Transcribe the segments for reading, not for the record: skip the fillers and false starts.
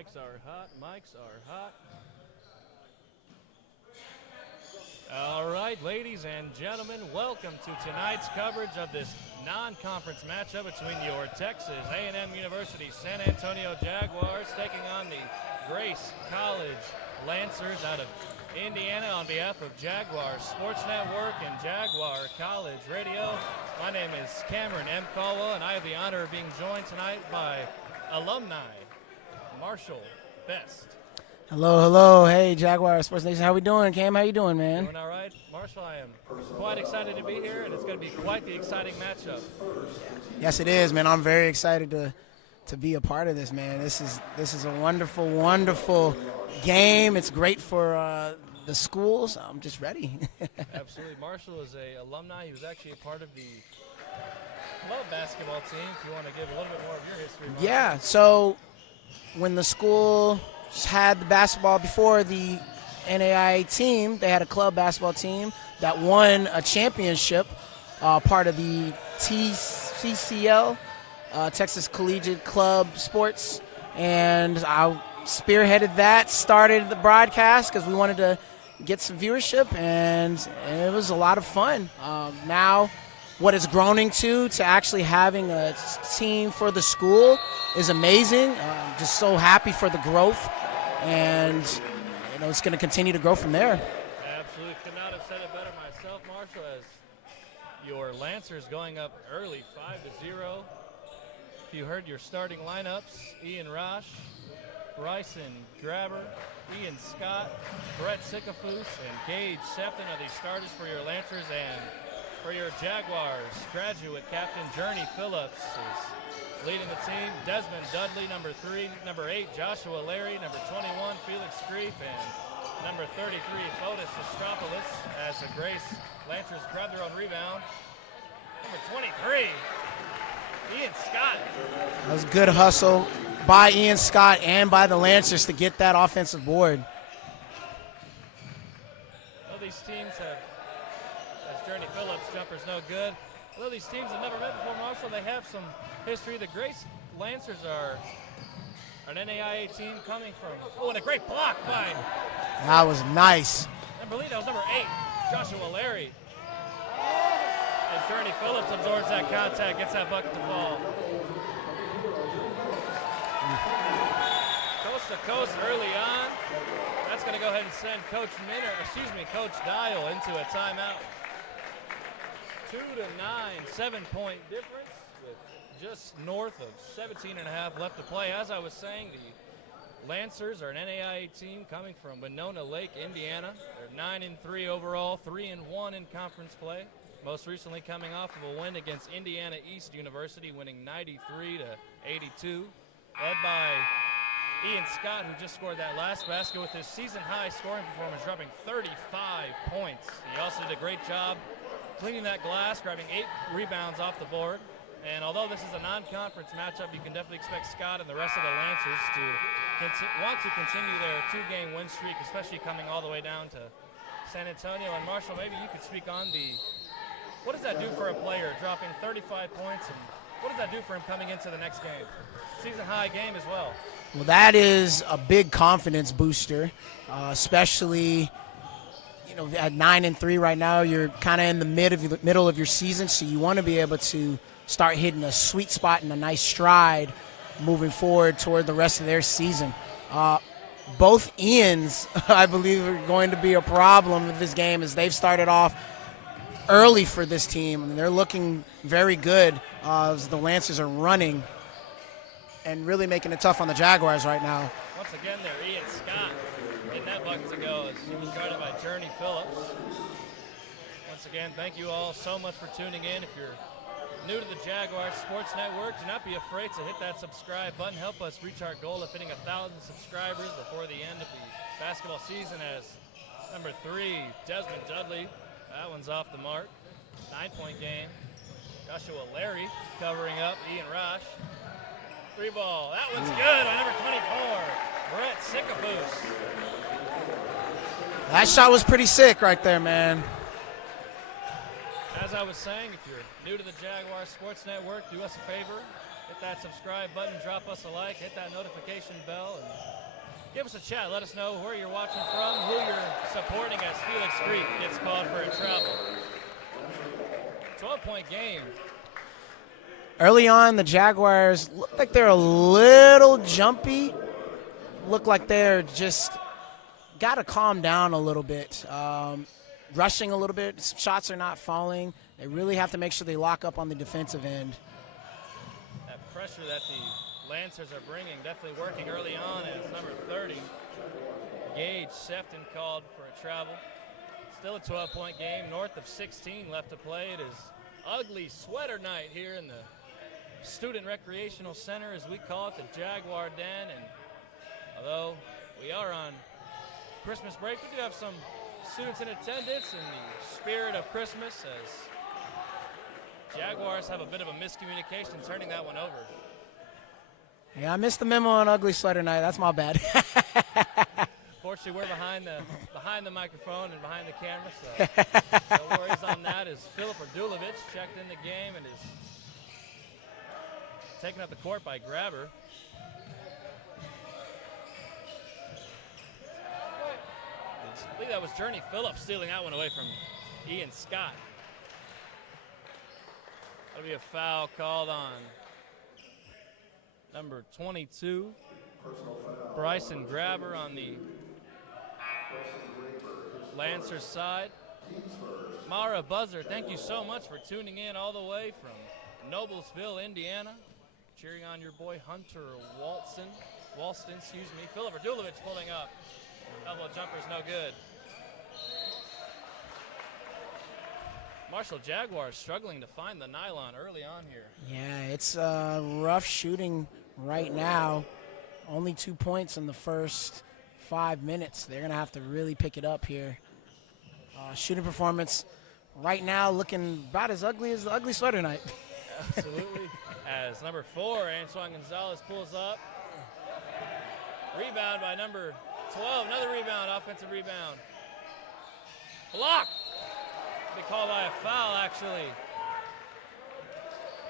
Mics are hot. Mics are hot. All right, ladies and gentlemen, welcome to tonight's coverage of this non-conference matchup between your Texas A&M University San Antonio Jaguars taking on the Grace College Lancers out of Indiana on behalf of Jaguars Sports Network and Jaguar College Radio. My name is Cameron M. Caldwell, and I have the honor of being joined tonight by alumni Marshall Best. Hello. Hey, Jaguar Sports Nation. How we doing, Cam? How you doing, man? Doing all right. Marshall, I am quite excited to be here, and it's going to be quite the exciting matchup. Yes, it is, man. I'm very excited to be a part of this, man. This is a wonderful game. It's great for the schools. I'm just ready. Absolutely. Marshall is a alumni. He was actually a part of the club basketball team. If you want to give a little bit more of your history. Marshall. Yeah, so when the school had the basketball before the NAIA team, they had a club basketball team that won a championship, part of the TCCL, Texas Collegiate Club Sports, and I spearheaded that, started the broadcast because we wanted to get some viewership, and it was a lot of fun. Now what it's grown into to actually having a team for the school is amazing. Just so happy for the growth, and it's going to continue to grow from there. Absolutely. Could not have said it better myself, Marshall, as your Lancers going up early 5-0. If you heard your starting lineups, Ian Rosh, Bryson Grabber, Ian Scott, Brett Sickafoose, and Gage Sefton are the starters for your Lancers, and for your Jaguars, graduate captain Journey Phillips is leading the team. Desmond Dudley, number 3. Number 8, Joshua Larry. Number 21, Felix Grief. And number 33, Fotis Astropoulos, as the Grace Lancers grab their own rebound. Number 23, Ian Scott. That was good hustle by Ian Scott and by the Lancers to get that offensive board. Well, these teams have, as Journey Phillips, jumper's no good. Although these teams have never met before, Marshall, they have some history. The Grace Lancers are an NAIA team coming from, and a great block by. That was nice. I believe that was number 8, Joshua Larry. As Journey Phillips absorbs that contact, gets that bucket to fall. Coast to coast early on. That's going to go ahead and send Coach Dial into a timeout. 2-9, 7-point difference with just north of 17.5 left to play. As I was saying, the Lancers are an NAIA team coming from Winona Lake, Indiana. They're 9-3 overall, 3-1 in conference play. Most recently coming off of a win against Indiana East University, winning 93-82, led by Ian Scott, who just scored that last basket with his season-high scoring performance, dropping 35 points. He also did a great job cleaning that glass, grabbing 8 rebounds off the board. And although this is a non-conference matchup, you can definitely expect Scott and the rest of the Lancers to want to continue their 2-game win streak, especially coming all the way down to San Antonio. And Marshall, maybe you could speak on what does that do for a player, dropping 35 points, and what does that do for him coming into the next game? Season-high game as well. Well, that is a big confidence booster, especially at 9-3 right now. You're kind of in the middle of your season, so you want to be able to start hitting a sweet spot and a nice stride moving forward toward the rest of their season. Both Ians, I believe, are going to be a problem with this game as they've started off early for this team. And they're looking very good as the Lancers are running and really making it tough on the Jaguars right now. Once again, there, Ian Scott getting that bucket to go as he was guarded by Journey Phillips. Once again, thank you all so much for tuning in. If you're new to the Jaguars Sports Network, do not be afraid to hit that subscribe button. Help us reach our goal of hitting 1,000 subscribers before the end of the basketball season. As number 3, Desmond Dudley, that one's off the mark. 9-point game. Joshua Larry covering up Ian Rosh. 3-ball. That one's good on number 24, Brett Sickafoose. That shot was pretty sick right there, man. As I was saying, if you're new to the Jaguars Sports Network, do us a favor. Hit that subscribe button, drop us a like, hit that notification bell, and give us a chat. Let us know where you're watching from, who you're supporting as Felix Creek gets called for a travel. 12-point game. Early on, the Jaguars look like they're a little jumpy. Look like they're just got to calm down a little bit. Rushing a little bit. Shots are not falling. They really have to make sure they lock up on the defensive end. That pressure that the Lancers are bringing definitely working early on as number 30, Gage Sefton, called for a travel. Still a 12-point game, north of 16 left to play. It is ugly sweater night here in the Student Recreational Center, as we call it, the Jaguar Den. And although we are on Christmas break, we do have some students in attendance in the spirit of Christmas, as Jaguars have a bit of a miscommunication turning that one over. Yeah, I missed the memo on ugly sweater night. That's my bad. Fortunately, we're behind the microphone and behind the camera, so no worries on that. As Filip Radulovic checked in the game and is taken up the court by Grabber. I believe that was Journey Phillips stealing that one away from Ian Scott. That'll be a foul called on number 22, Bryson Grabber, on the Lancers side. Mara Buzzer, thank you so much for tuning in all the way from Noblesville, Indiana. Cheering on your boy Hunter Walston, Filip Radulovic pulling up. Elbow jumper's no good. Marshall Jaguars struggling to find the nylon early on here. Yeah, it's rough shooting right now. Only 2 points in the first 5 minutes. They're going to have to really pick it up here. Shooting performance right now looking about as ugly as the ugly sweater night. Absolutely. As number 4, Antoine Gonzalez, pulls up. Rebound by number 12. Another rebound, offensive rebound. Block. Be called by a foul, actually.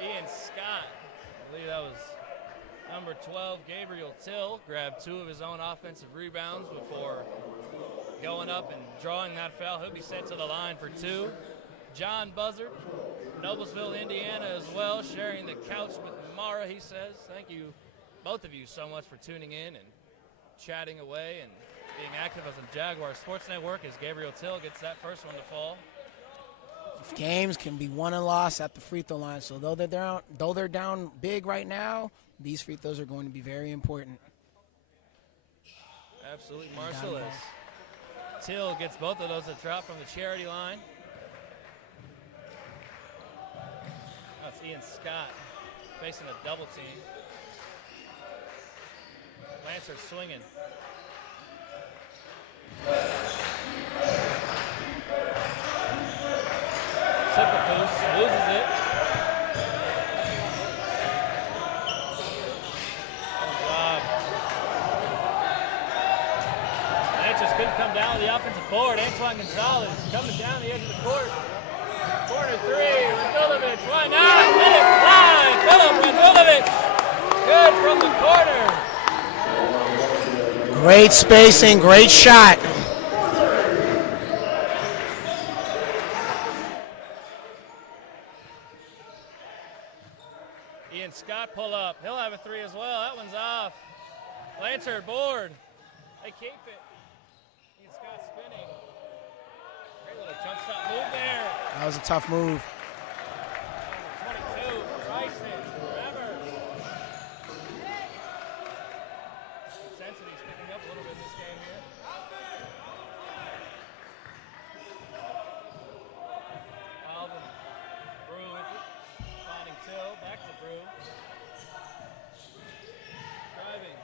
Ian Scott, I believe that was number 12, Gabriel Till, grabbed 2 of his own offensive rebounds before going up and drawing that foul. He'll be sent to the line for 2. John Buzzard, Noblesville, Indiana as well, sharing the couch with Mara, he says. Thank you, both of you, so much for tuning in and chatting away and being active as a Jaguar Sports Network, as Gabriel Till gets that first one to fall. Games can be won and lost at the free throw line, so though they're down big right now, these free throws are going to be very important. Absolutely, Marshall, as Till gets both of those to drop from the charity line. That's Ian Scott facing a double team. Lancer swinging. Sipafus loses it. Good job. Lancers couldn't come down with the offensive board. Antoine Gonzalez coming down the edge of the court. Corner 3, Radulovic, why not? Let it fly. Filip Radulovic, good from the corner. Great spacing, great shot. Ian Scott pull up. He'll have a 3 as well. That one's off. Lancer board. They keep it. Ian Scott spinning. Great little jump shot move there. That was a tough move. 22, Bryson, Trevor. Intensity's picking up a little bit this game here. Alvin, Brew with it. Finding Till, back to Brew. Driving.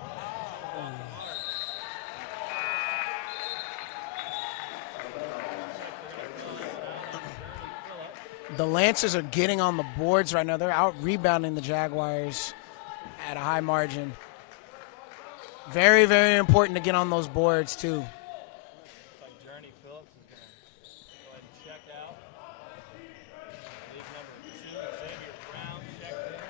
The Lancers are getting on the boards right now. They're out rebounding the Jaguars at a high margin. Very, very important to get on those boards, too. Looks like Journey Phillips is going to go ahead and check out. I believe number 2, Xavier Brown, checked in.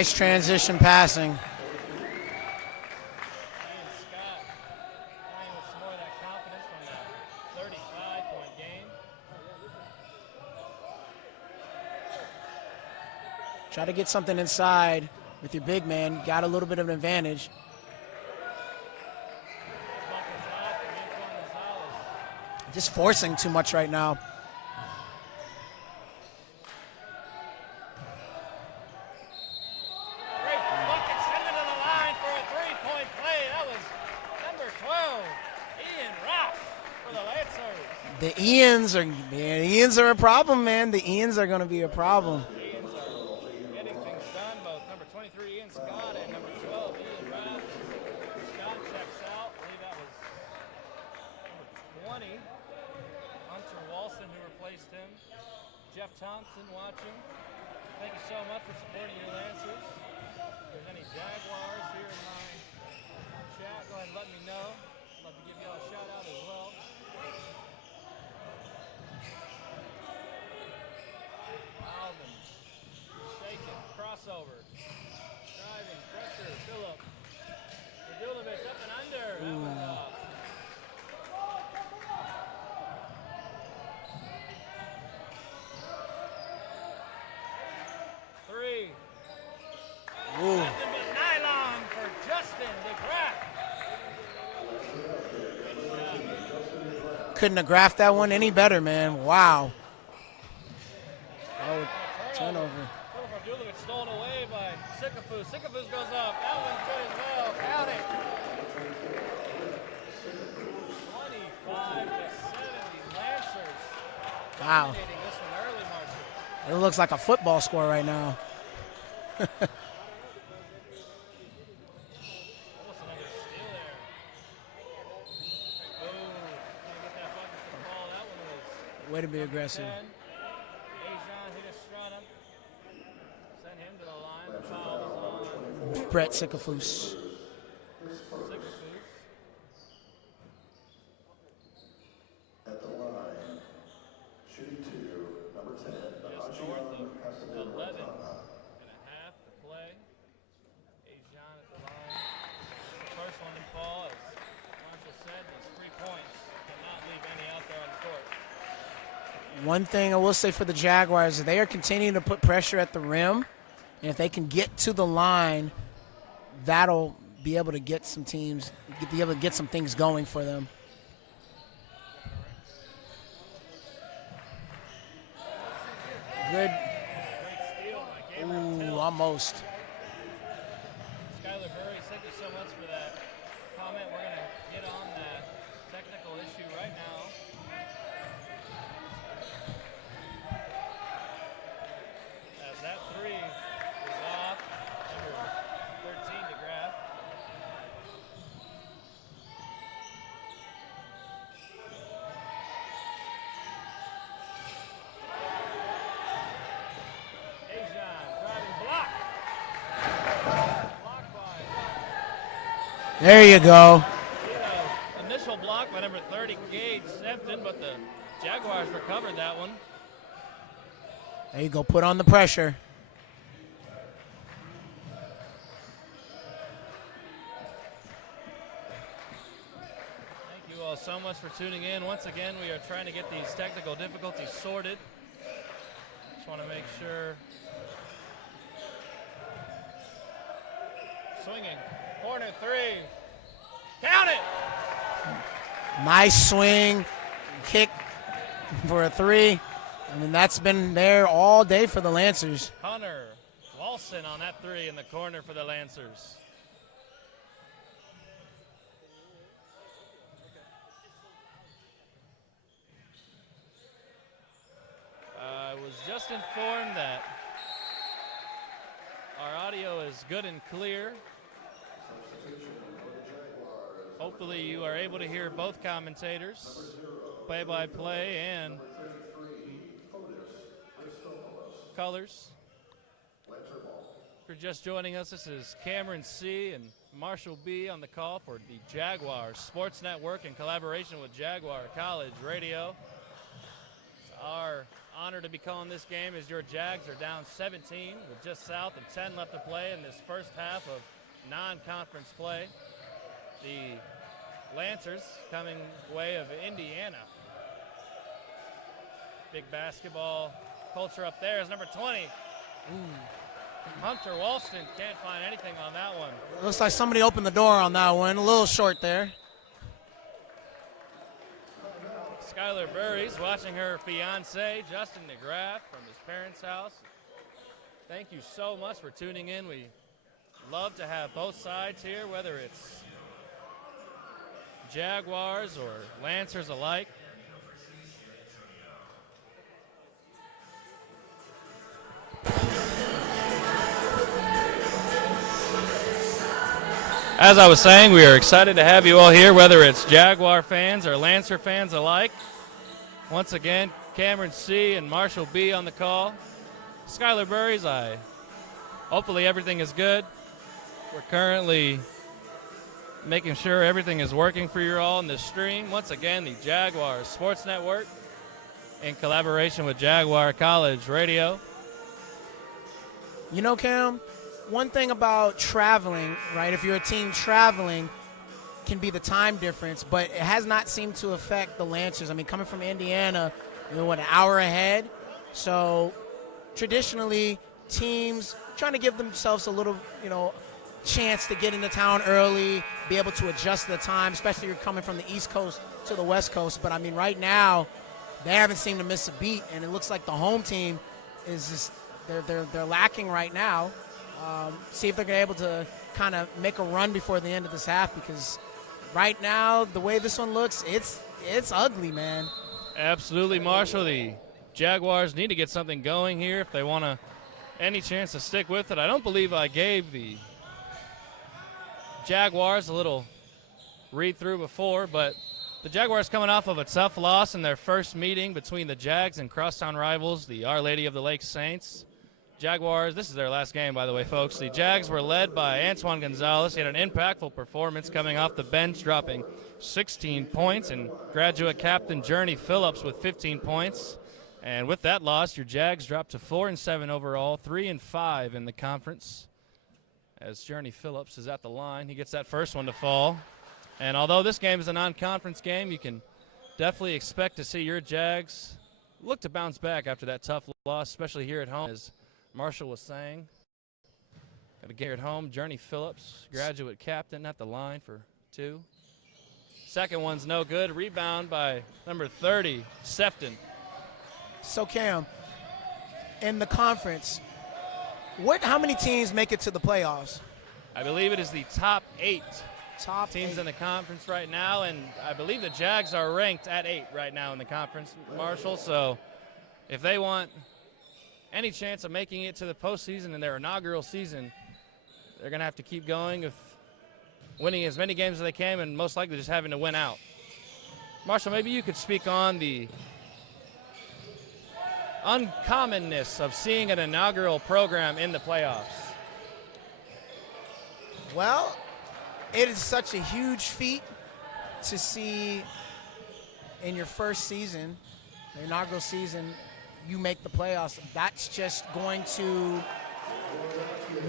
Nice transition passing. Ian Scott playing with some more of that confidence from that 35-point game. Try to get something inside with your big man. Got a little bit of an advantage. Buckets off from Antoine Gonzalez. Just forcing too much right now. Great bucket, sending to the line for a three-point play. That was number 12, Ian Ross for the Lancers. The Ians are a problem, man. The Ians are going to be a problem. Ians are getting things done, both number 23, Ian Scott, and number 12, Ian Ross. Scott checks out. I believe that was number 20, Hunter Walson, who replaced him. Jeff Thompson watching. Thank you so much for supporting your Lancers. If there's any Jaguars here in my chat, go ahead and let me know. I'd love to give y'all a shout out as well. Alvin, shaking, crossover, driving, pressure, Phillip. Radulovic up and under. That was off. Three. Ooh. Nothing but nylon for Justin DeGraff. Couldn't have graphed that one any better, man. Wow. Oh, turnover. Radulovic stolen away by Sikafus. Sikafus goes up. That one's good as well. Count it. 25 to 70. Lancers Wow. dominating this one early, Marshall. It looks like a football score right now. Almost another steal there. Oh, can't get that bucket to the ball. That one was Way to be aggressive. 10. Ajon Hiddestrana. Send him to the line. The foul was on Brett Sikafus. Sikafus. At the line, shooting two, number 10, Just north of 11 and a half to play. Ajon at the line. The first one in fall, as Marshall said, was 3 points. Cannot leave any out there on the court. One thing I will say for the Jaguars is they are continuing to put pressure at the rim. And if they can get to the line, that'll be able to get some teams, be able to get some things going for them. Good. Great steal by Gabriel Ooh, Till. almost. Skylar Burry, thank you so much for that comment. We're going to get on that technical issue right now. As that three is off, number 13 DeGraff. Ajon driving block. Block by There you go. initial block by number 30, Gage Sefton, but the Jaguars recovered that one. There you go. Put on the pressure. Thank you all so much for tuning in. Once again, we are trying to get these technical difficulties sorted. Just want to make sure. Swinging. Corner three. Count it! Nice swing. Kick for a three. I mean, that's been there all day for the Lancers. Hunter Walson on that three in the corner for the Lancers. I was just informed that our audio is good and clear. Hopefully you are able to hear both commentators, play-by-play and colors. If you're just joining us, this is Cameron C. and Marshall B. on the call for the Jaguars Sports Network in collaboration with Jaguar College Radio. Our honor to be calling this game as your Jags are down 17 with just south of 10 left to play in this first half of non-conference play. The Lancers coming way of Indiana. Big basketball culture up there is number 20. Hunter Walston can't find anything on that one. Looks like somebody opened the door on that one. A little short there. Skylar Burry's watching her fiance, Justin DeGraff, from his parents' house. Thank you so much for tuning in. We love to have both sides here, whether it's Jaguars or Lancers alike. As I was saying, we are excited to have you all here, whether it's Jaguar fans or Lancer fans alike. Once again, Cameron C. and Marshall B. on the call. Skylar Burry's, hopefully everything is good. We're currently making sure everything is working for you all in this stream. Once again, the Jaguars Sports Network in collaboration with Jaguar College Radio. You know, Cam, one thing about traveling, right, if you're a team traveling, can be the time difference, but it has not seemed to affect the Lancers. I mean, coming from Indiana, an hour ahead. So traditionally, teams trying to give themselves a little, chance to get into town early, be able to adjust the time, especially if you're coming from the East Coast to the West Coast. But, I mean, right now, they haven't seemed to miss a beat, and it looks like the home team is just they're lacking right now. See if they're going to be able to kind of make a run before the end of this half, because right now, the way this one looks, it's ugly, man. Absolutely, Marshall. The Jaguars need to get something going here if they want any chance to stick with it. I don't believe I gave the Jaguars a little read-through before, but the Jaguars coming off of a tough loss in their first meeting between the Jags and crosstown rivals, the Our Lady of the Lake Saints. Jaguars, this is their last game, by the way, folks. The Jags were led by Antoine Gonzalez. He had an impactful performance coming off the bench, dropping 16 points, and graduate captain Journey Phillips with 15 points. And with that loss, your Jags dropped to 4-7 overall, 3-5 in the conference. As Journey Phillips is at the line, he gets that first one to fall. And although this game is a non-conference game, you can definitely expect to see your Jags look to bounce back after that tough loss, especially here at home. As Marshall was saying, got to get at home. Journey Phillips, graduate captain, at the line for two. Second one's no good. Rebound by number 30, Sefton. So, Cam, in the conference, how many teams make it to the playoffs? I believe it is the top 8 teams in the conference right now, and I believe the Jags are ranked at 8 right now in the conference, Marshall. So if they want any chance of making it to the postseason in their inaugural season, they're going to have to keep going with winning as many games as they can, and most likely just having to win out. Marshall, maybe you could speak on the uncommonness of seeing an inaugural program in the playoffs. Well, it is such a huge feat to see in your first season, the inaugural season, you make the playoffs. That's just going to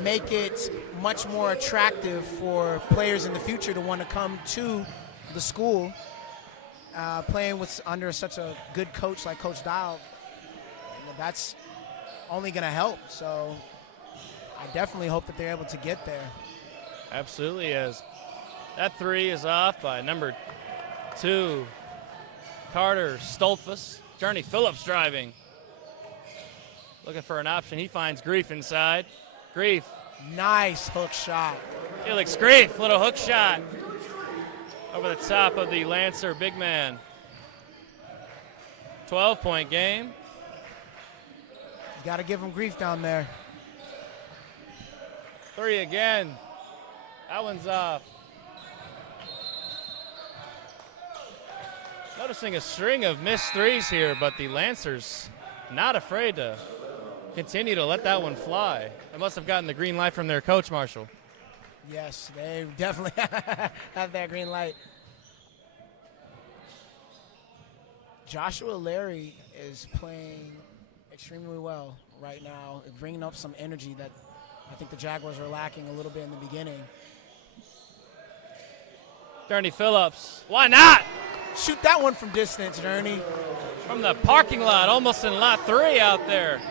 make it much more attractive for players in the future to want to come to the school. Playing under such a good coach like Coach Dial, that's only going to help. So I definitely hope that they're able to get there. Absolutely, as that three is off by number 2, Carter Stolfus. Journey Phillips driving. Looking for an option. He finds Grief inside. Grief. Nice hook shot. Felix Grief, little hook shot over the top of the Lancer big man. 12-point game. You got to give him grief down there. 3 again. That one's off. Noticing a string of missed threes here, but the Lancers not afraid to continue to let that one fly. They must have gotten the green light from their coach, Marshall. Yes, they definitely have that green light. Joshua Larry is playing extremely well right now, bringing up some energy that I think the Jaguars were lacking a little bit in the beginning. Gurney Phillips, why not? Shoot that one from distance, Gurney. From the parking lot, almost in lot 3 out there.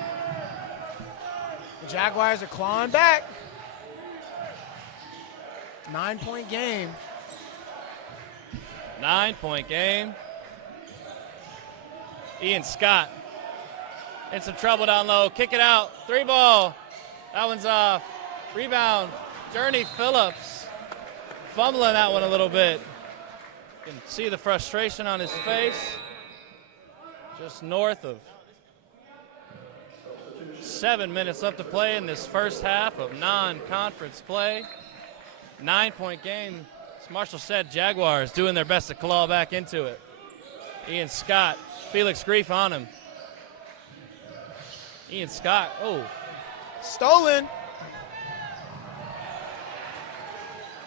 The Jaguars are clawing back. 9-point game. 9-point game. Ian Scott in some trouble down low. Kick it out. 3 ball. That one's off. Rebound. Gurney Phillips fumbling that one a little bit. You can see the frustration on his face. Just north of 7 minutes left to play in this first half of non-conference play. 9-point game. As Marshall said, Jaguars doing their best to claw back into it. Ian Scott, Felix Grief on him. Ian Scott, oh. Stolen.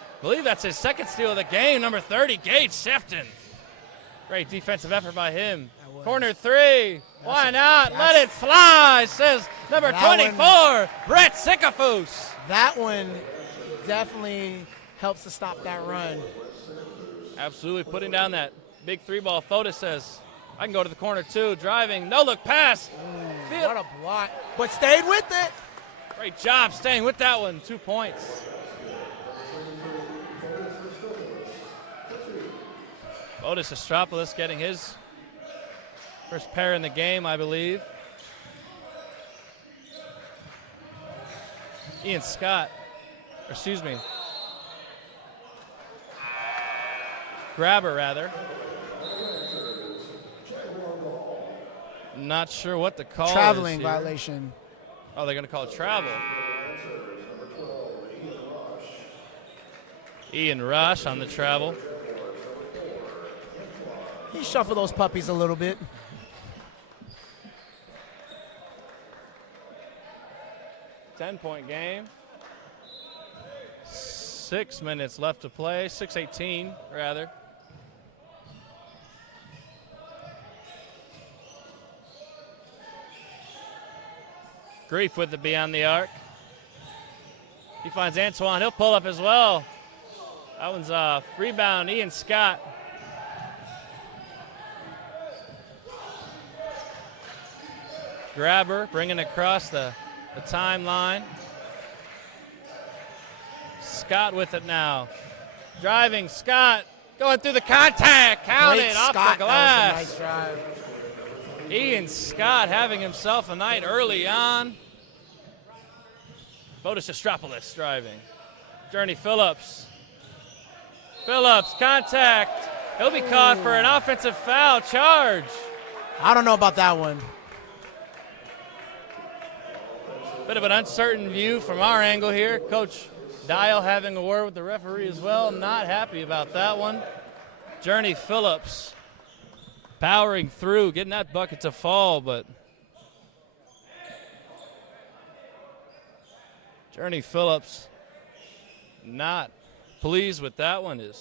I believe that's his second steal of the game, number 30, Gage Sefton. Great defensive effort by him. Corner 3, why not? Let it fly, says number 24, Brett Sikafus. That one definitely helps to stop that run. Absolutely putting down that big 3-ball. Fotis says, I can go to the corner too. Driving, no look pass. What a block, but stayed with it. Great job staying with that one, 2 points. Fotis Astropoulos getting his first pair in the game, I believe. Ian Scott, or excuse me, Grabber rather. Not sure what the call Traveling is here. violation. Oh, they're going to call it travel. Ian Rush on the travel. He shuffled those puppies a little bit. Ten-point game. 6 minutes left to play. 6:18, rather. Grief with the beyond the arc. He finds Antoine. He'll pull up as well. That one's off. Rebound, Ian Scott. Grabber bringing across the timeline. Scott with it now. Driving, Scott going through the contact. Counted off the glass. That was a nice drive. Ian Scott having himself a night early on. Fotis Astropoulos driving. Gurney Phillips. Phillips, contact. He'll be caught for an offensive foul charge. I don't know about that one. Bit of an uncertain view from our angle here. Coach Dial having a word with the referee as well. Not happy about that one. Gurney Phillips powering through, getting that bucket to fall, but Gurney Phillips not pleased with that one. That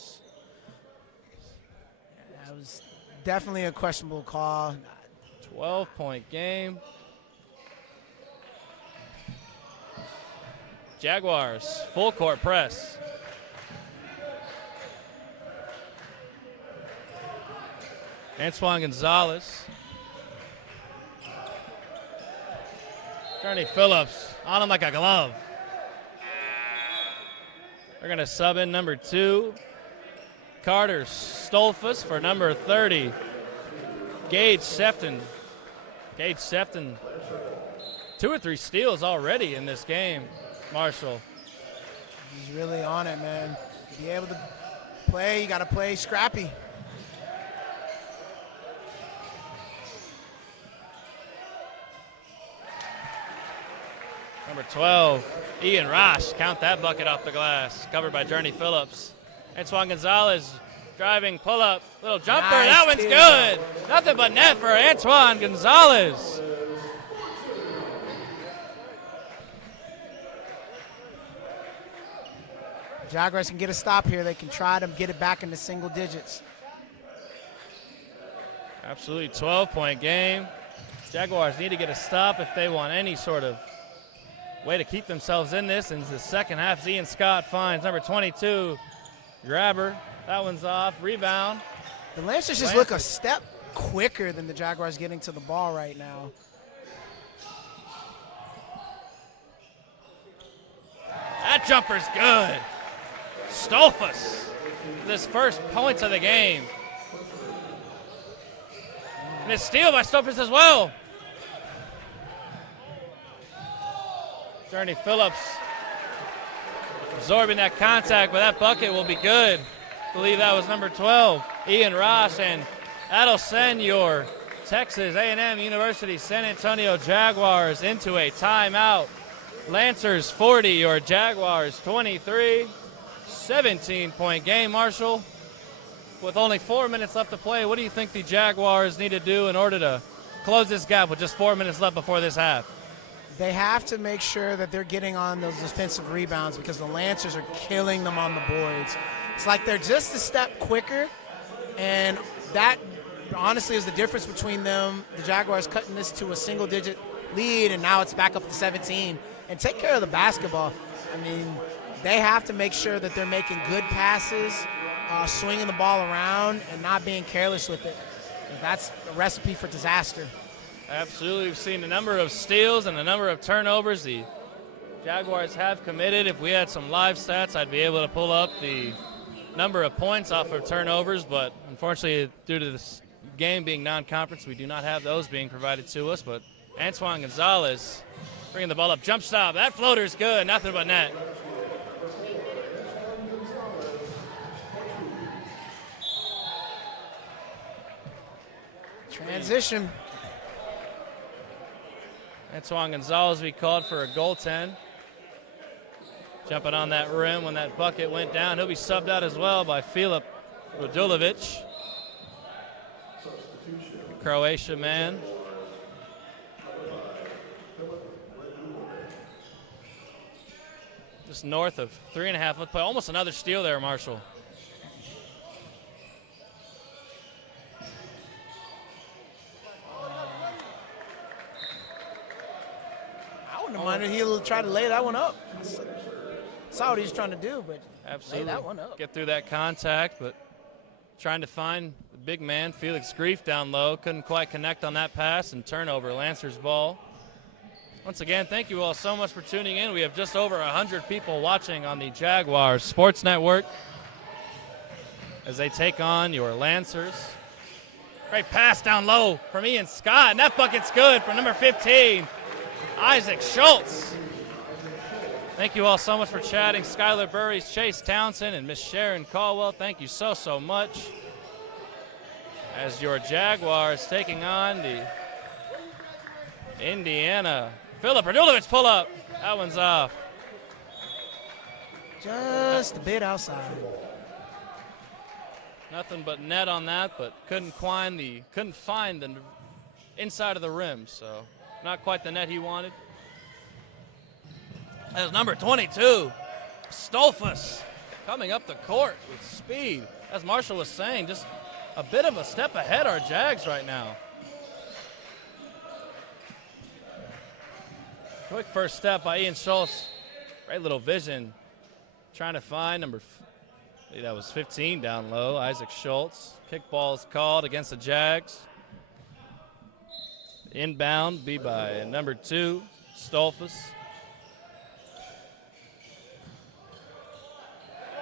was definitely a questionable call. 12-point game. Jaguars, full court press. Antoine Gonzalez. Gurney Phillips on him like a glove. They're going to sub in number 2. Carter Stolfus for number 30. Gage Sefton. Gage Sefton, 2 or 3 steals already in this game. Marshall. He's really on it, man. To be able to play, you got to play scrappy. Number 12, Ian Rosh. Count that bucket off the glass. Covered by Gurney Phillips. Antoine Gonzalez driving, pull up, little jumper. Nice that one's good. Nothing but net for Antoine Gonzalez. Jaguars can get a stop here. They can try to get it back into single digits. Absolutely 12-point game. Jaguars need to get a stop if they want any sort of way to keep themselves in this. In the second half, Ian Scott finds number 22, grabber. That one's off. Rebound. The Lancers just look a step quicker than the Jaguars getting to the ball right now. That jumper's good. Stolfus, his first points of the game. And a steal by Stolfus as well. Journey Phillips absorbing that contact, but that bucket will be good. I believe that was number 12, Ian Ross, and that'll send your Texas A&M University San Antonio Jaguars into a timeout. Lancers 40, your Jaguars 23. 17-point game, Marshall. With only 4 minutes left to play, what do you think the Jaguars need to do in order to close this gap with just 4 minutes left before this half? They have to make sure that they're getting on those defensive rebounds because the Lancers are killing them on the boards. It's like they're just a step quicker, and that honestly is the difference between them. The Jaguars cutting this to a single-digit lead, and now it's back up to 17. And take care of the basketball. I mean, they have to make sure that they're making good passes, swinging the ball around, and not being careless with it. That's a recipe for disaster. Absolutely. We've seen a number of steals and a number of turnovers the Jaguars have committed. If we had some live stats, I'd be able to pull up the number of points off of turnovers, but unfortunately, due to this game being non-conference, we do not have those being provided to us. But Antoine Gonzalez bringing the ball up, jump stop. That floater's good, nothing but net. Transition. Antoine Gonzalez be called for a goaltend. Jumping on that rim when that bucket went down. He'll be subbed out as well by Filip Radulovic. Croatia man. Just north of 3.5 left play. Almost another steal there, Marshall. I wouldn't have minded he'll try to lay that one up. Saw what he was trying to do, but absolutely lay that one up. Get through that contact, but trying to find the big man, Felix Grief, down low. Couldn't quite connect on that pass, and turnover, Lancers ball. Once again, thank you all so much for tuning in. We have just over 100 people watching on the Jaguars Sports Network as they take on your Lancers. Great pass down low from Ian Scott, and that bucket's good from number 15, Isaac Schultz. Thank you all so much for chatting. Skylar Burries, Chase Townsend, and Miss Sharon Caldwell, thank you so, so much. As your Jaguars taking on the Indiana. Filip Radulovic pull up. That one's off. Just a bit outside. Nothing but net on that, but couldn't find the inside of the rim, so not quite the net he wanted. As number 22, Stolfus, coming up the court with speed. As Marshall was saying, just a bit of a step ahead our Jags right now. Quick first step by Ian Schultz. Great little vision. Trying to find I believe that was 15 down low, Isaac Schultz. Kickball's called against the Jags. Inbound be by number 2, Stolfus.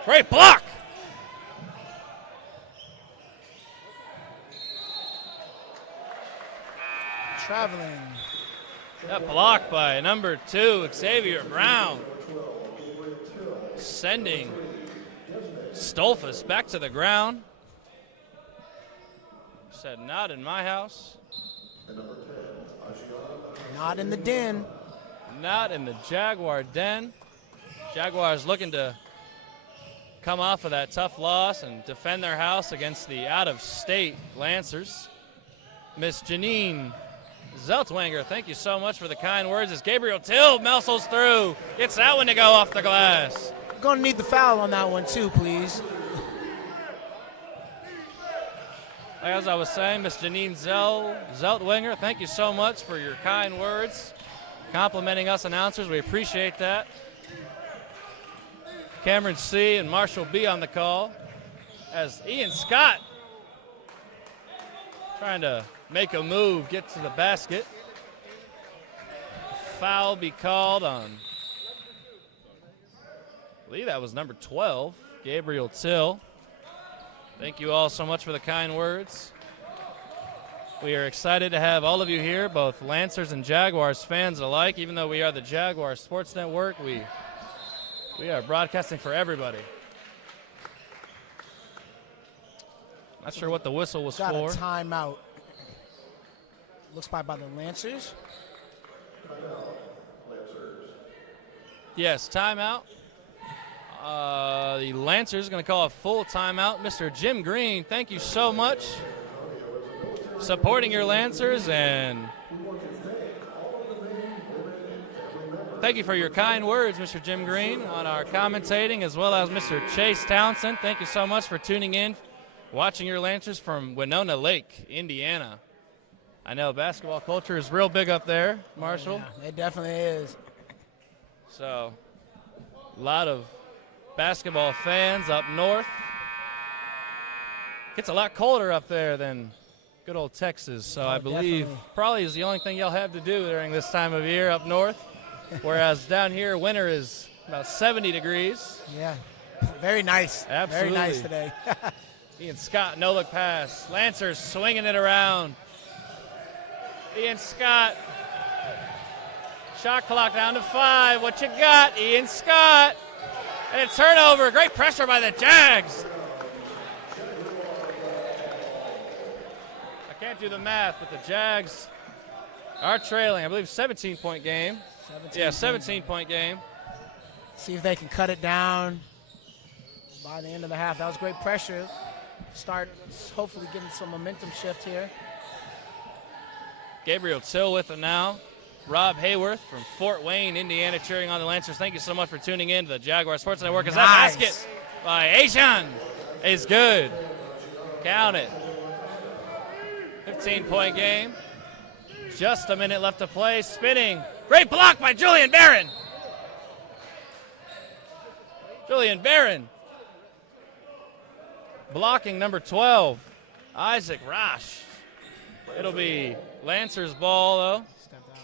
Great block! Traveling. That block by number 2, Xavier Brown. Sending Stolfus back to the ground. Said, not in my house. Not in the den. Not in the Jaguar den. Jaguars looking to come off of that tough loss and defend their house against the out-of-state Lancers. Miss Janine Zeltwanger, thank you so much for the kind words as Gabriel Till muscles through. Gets that one to go off the glass. Going to need the foul on that one too, please. As I was saying, Miss Janine Zeltwinger, thank you so much for your kind words, complimenting us announcers. We appreciate that. Cameron C. and Marshall B. on the call, as Ian Scott trying to make a move, get to the basket. Foul be called on, I believe that was number 12, Gabriel Till. Thank you all so much for the kind words. We are excited to have all of you here, both Lancers and Jaguars fans alike. Even though we are the Jaguars Sports Network, we are broadcasting for everybody. Not sure what the whistle was Got for. a timeout. Looks like by the Lancers. Yes, timeout. The Lancers going to call a full timeout. Mr. Jim Green, thank you so much. Supporting your Lancers, and thank you for your kind words, Mr. Jim Green, on our commentating, as well as Mr. Chase Townsend. Thank you so much for tuning in, watching your Lancers from Winona Lake, Indiana. I know basketball culture is real big up there, Marshall. Yeah, it definitely is. So, a lot of basketball fans up north. Gets a lot colder up there than good old Texas, so I believe definitely. probably is the only thing y'all have to do during this time of year up north. Whereas down here, winter is about 70 degrees. Yeah, very nice. Absolutely. Very nice today. Ian Scott, no-look pass. Lancers swinging it around. Ian Scott. Shot clock down to 5. What you got, Ian Scott? And a turnover. Great pressure by the Jags. I can't do the math, but the Jags are trailing. I believe 17-point game. 17-point game. See if they can cut it down by the end of the half. That was great pressure. Start hopefully getting some momentum shift here. Gabriel Till with it now. Rob Hayworth from Fort Wayne, Indiana, cheering on the Lancers. Thank you so much for tuning in to the Jaguar Sports Network. As that basket by Asian is good. Count it. 15-point game. Just a minute left to play. Spinning. Great block by Julian Barron. Julian Barron. Blocking number 12, Isaac Rosh. It'll be Lancers ball, though,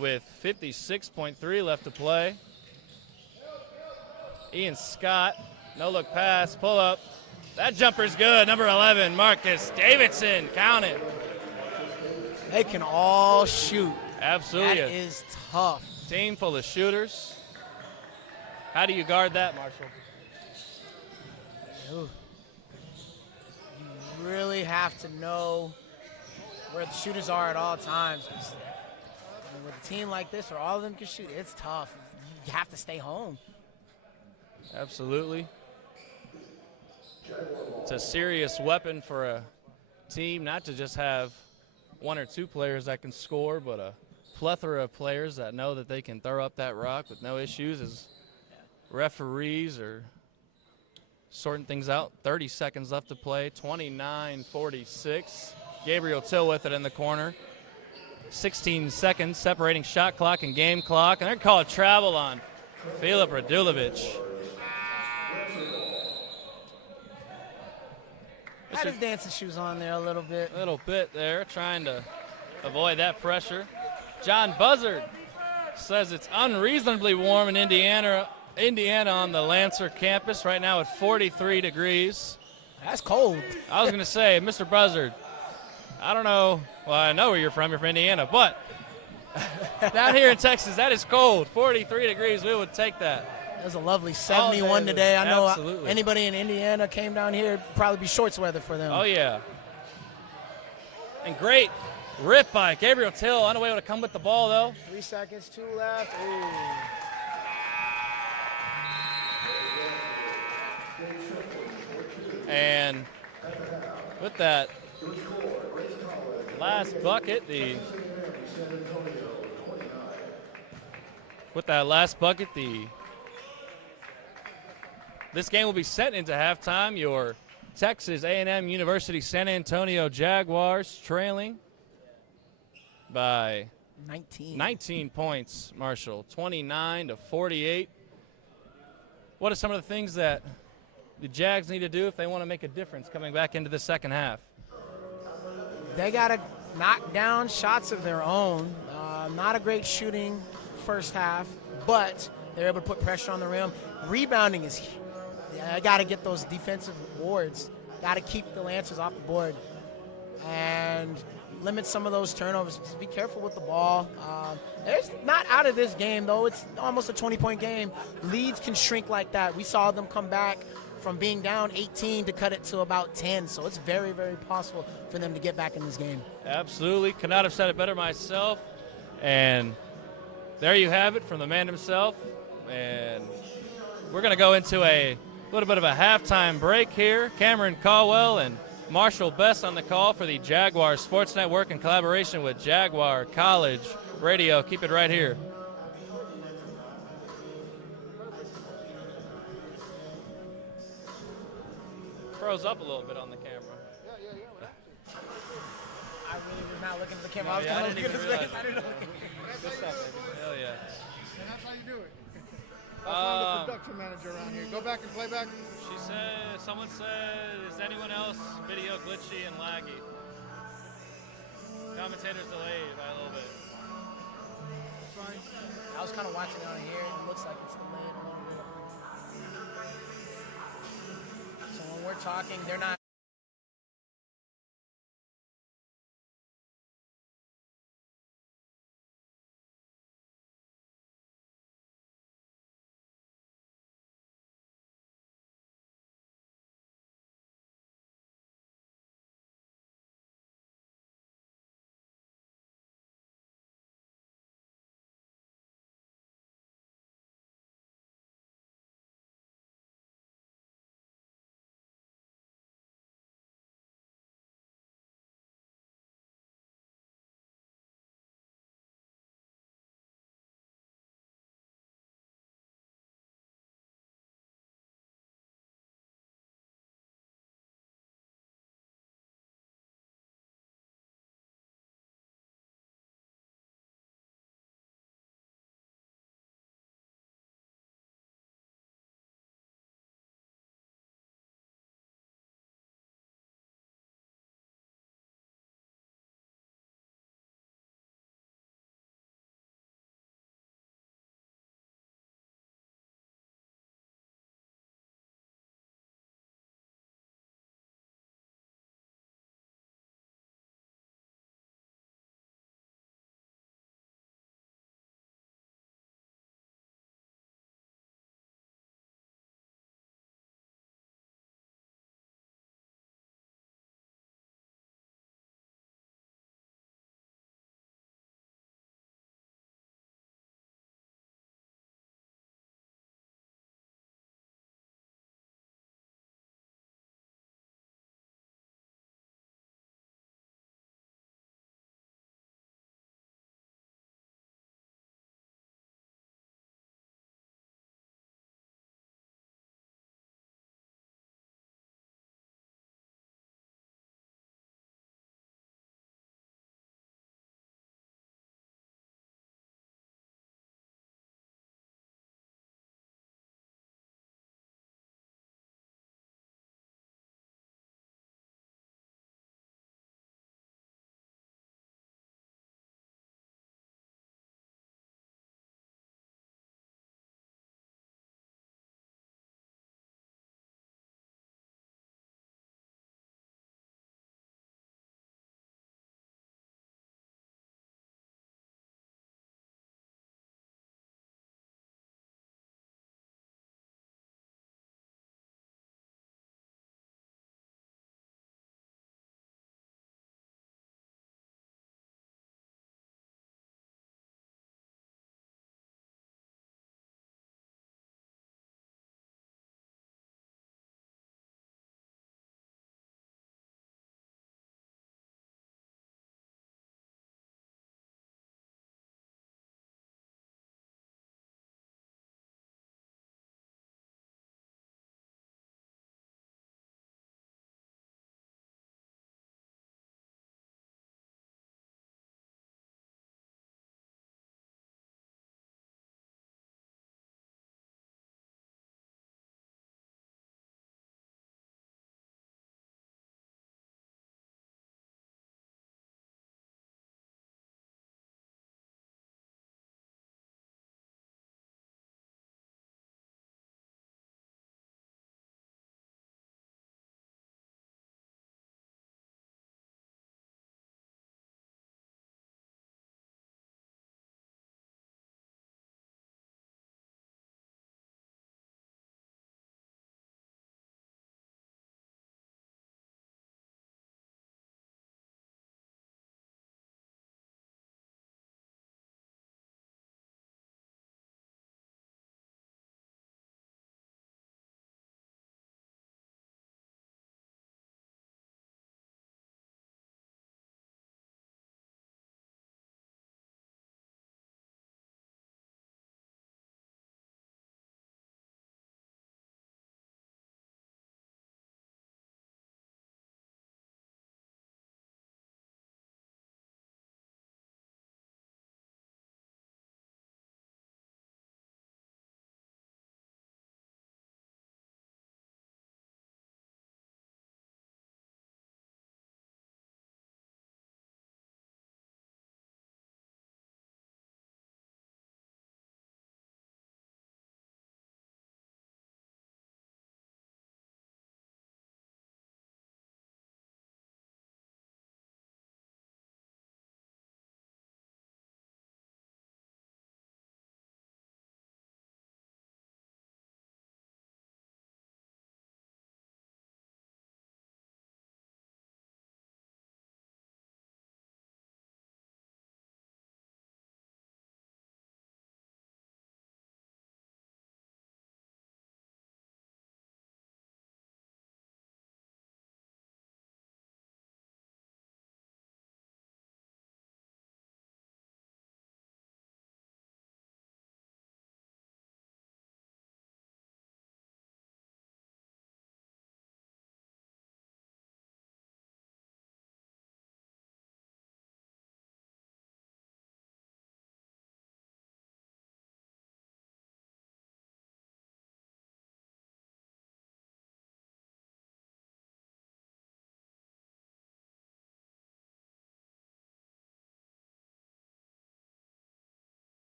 with 56.3 left to play. Ian Scott, no-look pass, pull-up. That jumper's good. Number 11, Marcus Davidson. Count it. They can all shoot. Absolutely. That is tough. Team full of shooters. How do you guard that, Marshall? Ooh. You really have to know where the shooters are at all times. I mean, with a team like this where all of them can shoot, it's tough. You have to stay home. Absolutely. It's a serious weapon for a team, not to just have one or two players that can score, but a plethora of players that know that they can throw up that rock with no issues as referees are sorting things out. 30 seconds left to play, 29-46. Gabriel Till with it in the corner. 16 seconds separating shot clock and game clock, and they're called travel on Filip Radulovic. Had his dancing shoes on there a little bit. A little bit there, trying to avoid that pressure. John Buzzard says it's unreasonably warm in Indiana on the Lancer campus right now at 43 degrees. That's cold. I was going to say, Mr. Buzzard, I don't know. Well, I know where you're from. You're from Indiana. But down here in Texas, that is cold. 43 degrees, we would take that. It was a lovely 71 today. I know Absolutely. Anybody in Indiana came down here, it'd probably be shorts weather for them. Oh, yeah. And great rip by Gabriel Till. Unable to come with the ball, though. 3 seconds, 2 left. Ooh. And with that last bucket, this game will be set into halftime. Your Texas A&M University San Antonio Jaguars trailing by 19 points, Marshall, 29-48. What are some of the things that the Jags need to do if they want to make a difference coming back into the second half? They got to knock down shots of their own. Not a great shooting first half, but they're able to put pressure on the rim. Rebounding is huge. I got to get those defensive boards. Got to keep the Lancers off the board and limit some of those turnovers. Just be careful with the ball. There's not out of this game, though. It's almost a 20-point game. Leads can shrink like that. We saw them come back from being down 18 to cut it to about 10. So it's very, very possible for them to get back in this game. Absolutely. Could not have said it better myself. And there you have it from the man himself. And we're going to go into a little bit of a halftime break here. Cameron Caldwell and Marshall Best on the call for the Jaguar Sports Network in collaboration with Jaguar College Radio. Keep it right here. Froze up a little bit on the camera. I really was not looking at the camera. No, I didn't even realize. Good stuff, baby. Hell yeah. And that's how you do it. I'm the production manager around here. Go back and play back. Someone said, is anyone else video glitchy and laggy? Commentators delayed by a little bit. Fine. I was kind of watching it on here. It looks like it's delayed a little bit. So when we're talking, they're not.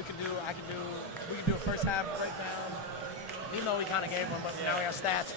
we could do a first half breakdown. Even though we kind of gave one, but now we got stats.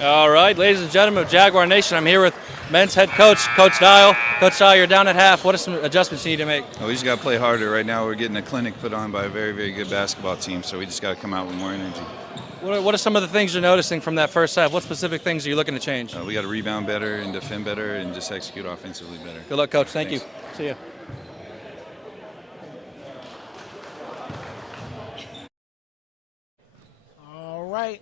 All right, ladies and gentlemen of Jaguar Nation, I'm here with men's head coach, Coach Dial. Coach Dial, you're down at half. What are some adjustments you need to make? Well, we just got to play harder. Right now we're getting a clinic put on by a very, very good basketball team, so we just got to come out with more energy. What are some of the things you're noticing from that first half? What specific things are you looking to change? We got to rebound better and defend better and just execute offensively better. Good luck, Coach. Thank Thanks. you. See ya. All right.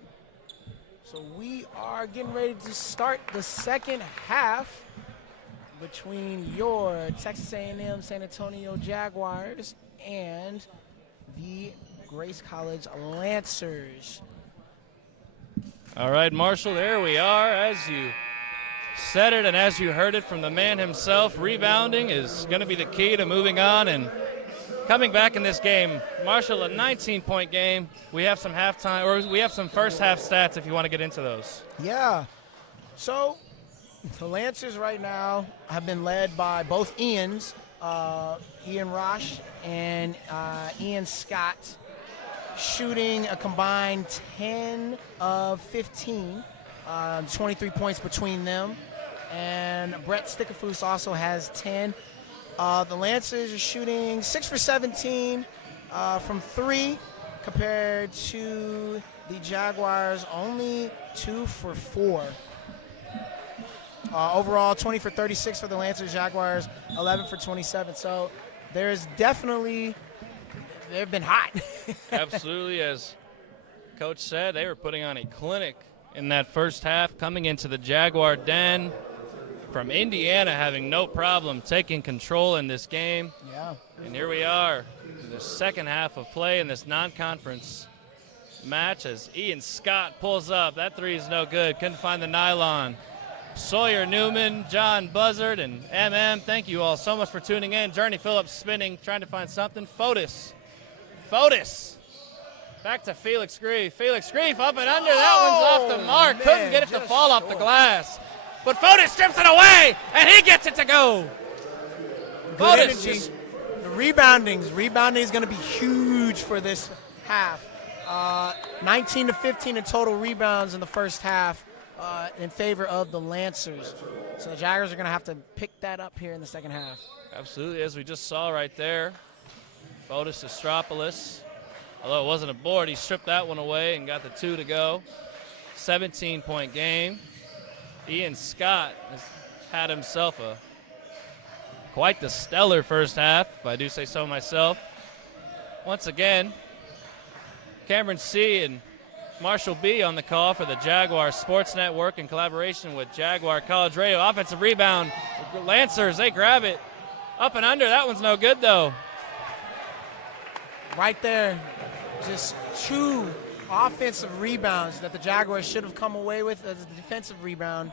So we are getting ready to start the second half between your Texas A&M San Antonio Jaguars and the Grace College Lancers. All right, Marshall, there we are. As you said it and as you heard it from the man himself, rebounding is going to be the key to moving on and coming back in this game. Marshall, a 19-point game. We have some halftime, or we have some first half stats if you want to get into those. Yeah. So the Lancers right now have been led by both Ians, Ian Rosh and Ian Scott, shooting a combined 10 of 15, 23 points between them. And Brett Stickerfoos also has 10. The Lancers are shooting 6 for 17 from 3 compared to the Jaguars only 2 for 4. Overall, 20 for 36 for the Lancers, Jaguars 11 for 27. So there's definitely, they've been hot. Absolutely, as Coach said, they were putting on a clinic in that first half, coming into the Jaguar den from Indiana, having no problem taking control in this game. Yeah. And here we are in the second half of play in this non-conference match as Ian Scott pulls up. That three is no good. Couldn't find the nylon. Sawyer Newman, John Buzzard, and MM, thank you all so much for tuning in. Journey Phillips spinning, trying to find something. Fotis. Back to Felix Grief. Felix Grief up and under. That one's off the mark. Man, Couldn't get it to just fall off the short. glass. But Fotis strips it away, and he gets it to go. Good Fotis energy. just The rebounding is going to be huge for this half. 19 to 15 in total rebounds in the first half in favor of the Lancers. So the Jaguars are going to have to pick that up here in the second half. absolutely, as we just saw right there. Fotis Astropoulos. Although it wasn't a board, he stripped that one away and got the 2 to go. 17-point game. Ian Scott has had himself quite the stellar first half, if I do say so myself. Once again, Cameron C. and Marshall B. on the call for the Jaguar Sports Network in collaboration with Jaguar College Radio. Offensive rebound. Lancers, they grab it. Up and under. That one's no good, though. right there, just 2 offensive rebounds that the Jaguars should have come away with as a defensive rebound.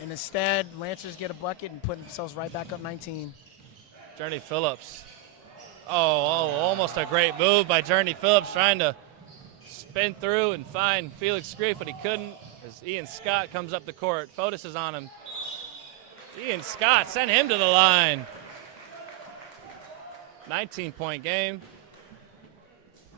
And instead, Lancers get a bucket and put themselves right back up 19. Journey Phillips. Almost a great move by Journey Phillips, trying to spin through and find Felix Creek, but he couldn't as Ian Scott comes up the court. Fotis is on him. Ian Scott, send him to the line. 19-point game.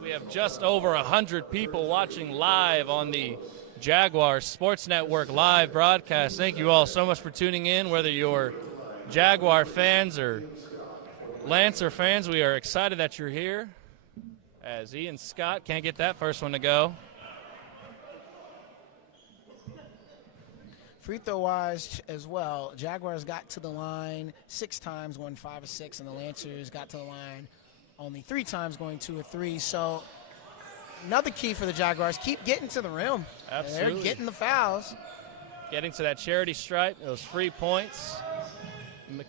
We have just over 100 people watching live on the Jaguars Sports Network live broadcast. Thank you all so much for tuning in, whether you're Jaguar fans or Lancer fans. We are excited that you're here as Ian Scott can't get that first one to go. Free throw wise as well, Jaguars got to the line 6 times, won 5 of 6, and the Lancers got to the line only 3 times, going 2 of 3. So another key for the Jaguars, keep getting to the rim. Absolutely. They're getting the fouls. Getting to that charity stripe, those free points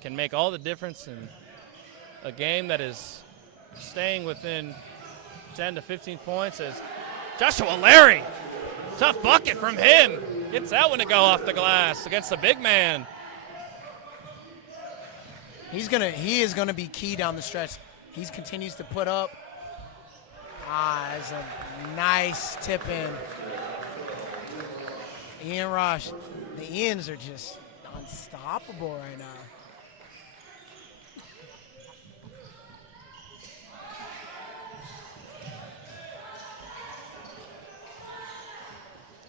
can make all the difference in a game that is staying within 10 to 15 points. As Joshua Larry, tough bucket from him. Gets that one to go off the glass against the big man. He is gonna be key down the stretch. He continues to put up. It's a nice tip in. Ian Rush. The Ians are just unstoppable right now.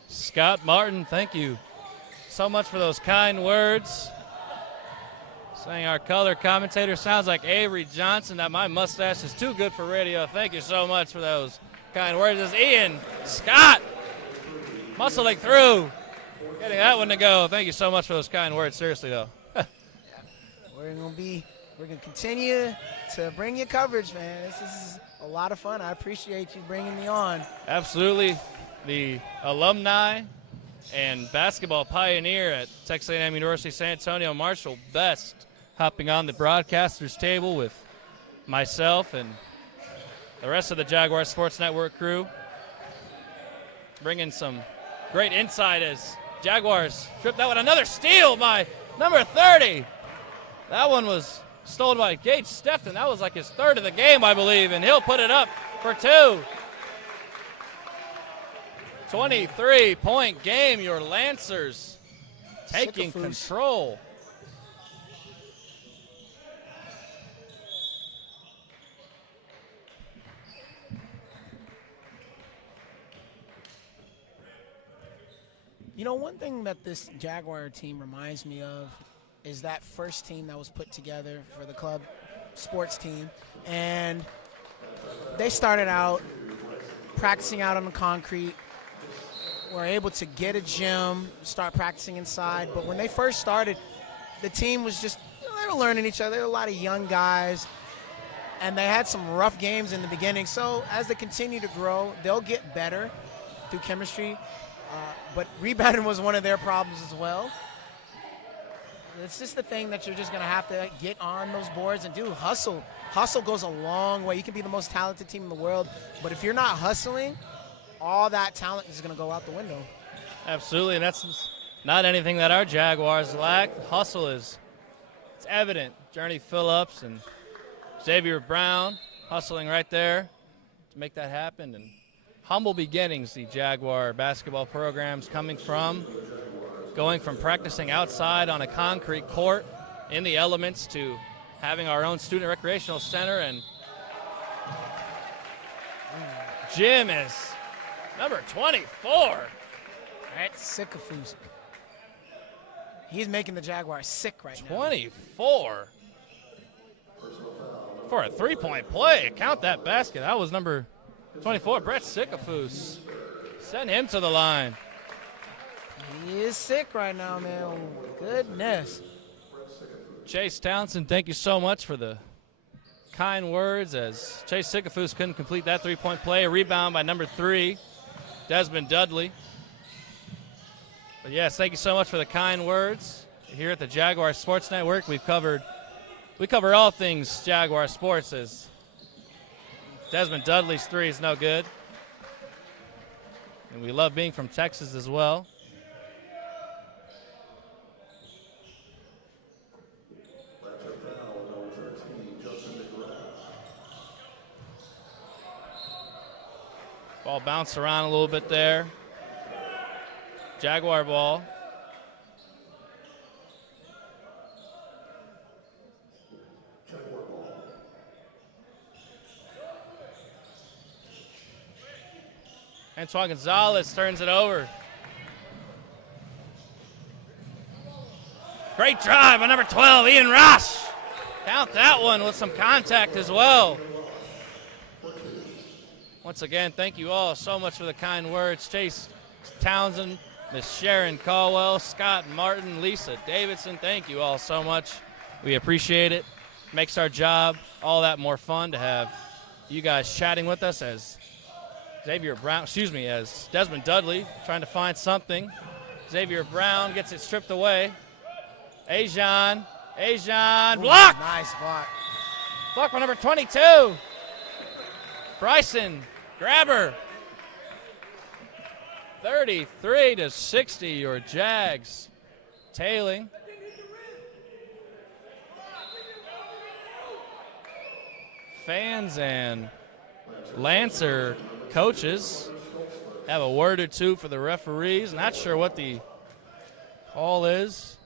Scott Martin, thank you so much for those kind words. Saying our color commentator sounds like Avery Johnson, that my mustache is too good for radio. Thank you so much for those kind words. As Ian Scott muscling through, getting that one to go. Thank you so much for those kind words. Seriously, though. We're gonna continue to bring you coverage, man. This is a lot of fun. I appreciate you bringing me on. Absolutely. The alumni and basketball pioneer at Texas A&M University, San Antonio, Marshall Best, hopping on the broadcaster's table with myself and the rest of the Jaguar Sports Network crew, bringing some great insight as Jaguars tripped that one. Another steal by number 30. That one was stolen by Gage Stefton. That was like his 3rd of the game, I believe, and he'll put it up for 2. 23-point game, your Lancers taking control. You know, one thing that this Jaguar team reminds me of is that first team that was put together for the club sports team. And they started out practicing out on the concrete, were able to get a gym, start practicing inside. But when they first started, the team was just, they were learning each other. There were a lot of young guys, and they had some rough games in the beginning. So as they continue to grow, they'll get better through chemistry. But rebounding was one of their problems as well. It's just the thing that you're just going to have to get on those boards and do. Hustle. Hustle goes a long way. You can be the most talented team in the world, but if you're not hustling, all that talent is going to go out the window. Absolutely, and that's not anything that our Jaguars lack. Hustle it's evident. Journey Phillips and Xavier Brown hustling right there to make that happen. And humble beginnings the Jaguar basketball program's going from practicing outside on a concrete court in the elements to having our own student recreational center. And Jim is number 24. That's Sickafus. He's making the Jaguars sick right now. 24. For a three-point play. Count that basket. That was number 24, Brett Sickafus. Send him to the line. He is sick right now, man. Oh, goodness. Chase Townsend, thank you so much for the kind words as Chase Sickafus couldn't complete that three-point play. A rebound by number 3, Desmond Dudley. But yes, thank you so much for the kind words. Here at the Jaguar Sports Network, we cover all things Jaguar sports as Desmond Dudley's three is no good. And we love being from Texas as well. Ball bounced around a little bit there. Jaguar ball. Antoine Gonzalez turns it over. Great drive by number 12, Ian Rosh. Count that one with some contact as well. Once again, thank you all so much for the kind words. Chase Townsend, Miss Sharon Caldwell, Scott Martin, Lisa Davidson, thank you all so much. We appreciate it. Makes our job all that more fun to have you guys chatting with us as as Desmond Dudley trying to find something. Xavier Brown gets it stripped away. Ajon, block! Nice block. Block by number 22. Bryson, grabber. 33-60, your Jags tailing. Fans and Lancer coaches have a word or two for the referees. Not sure what the call is.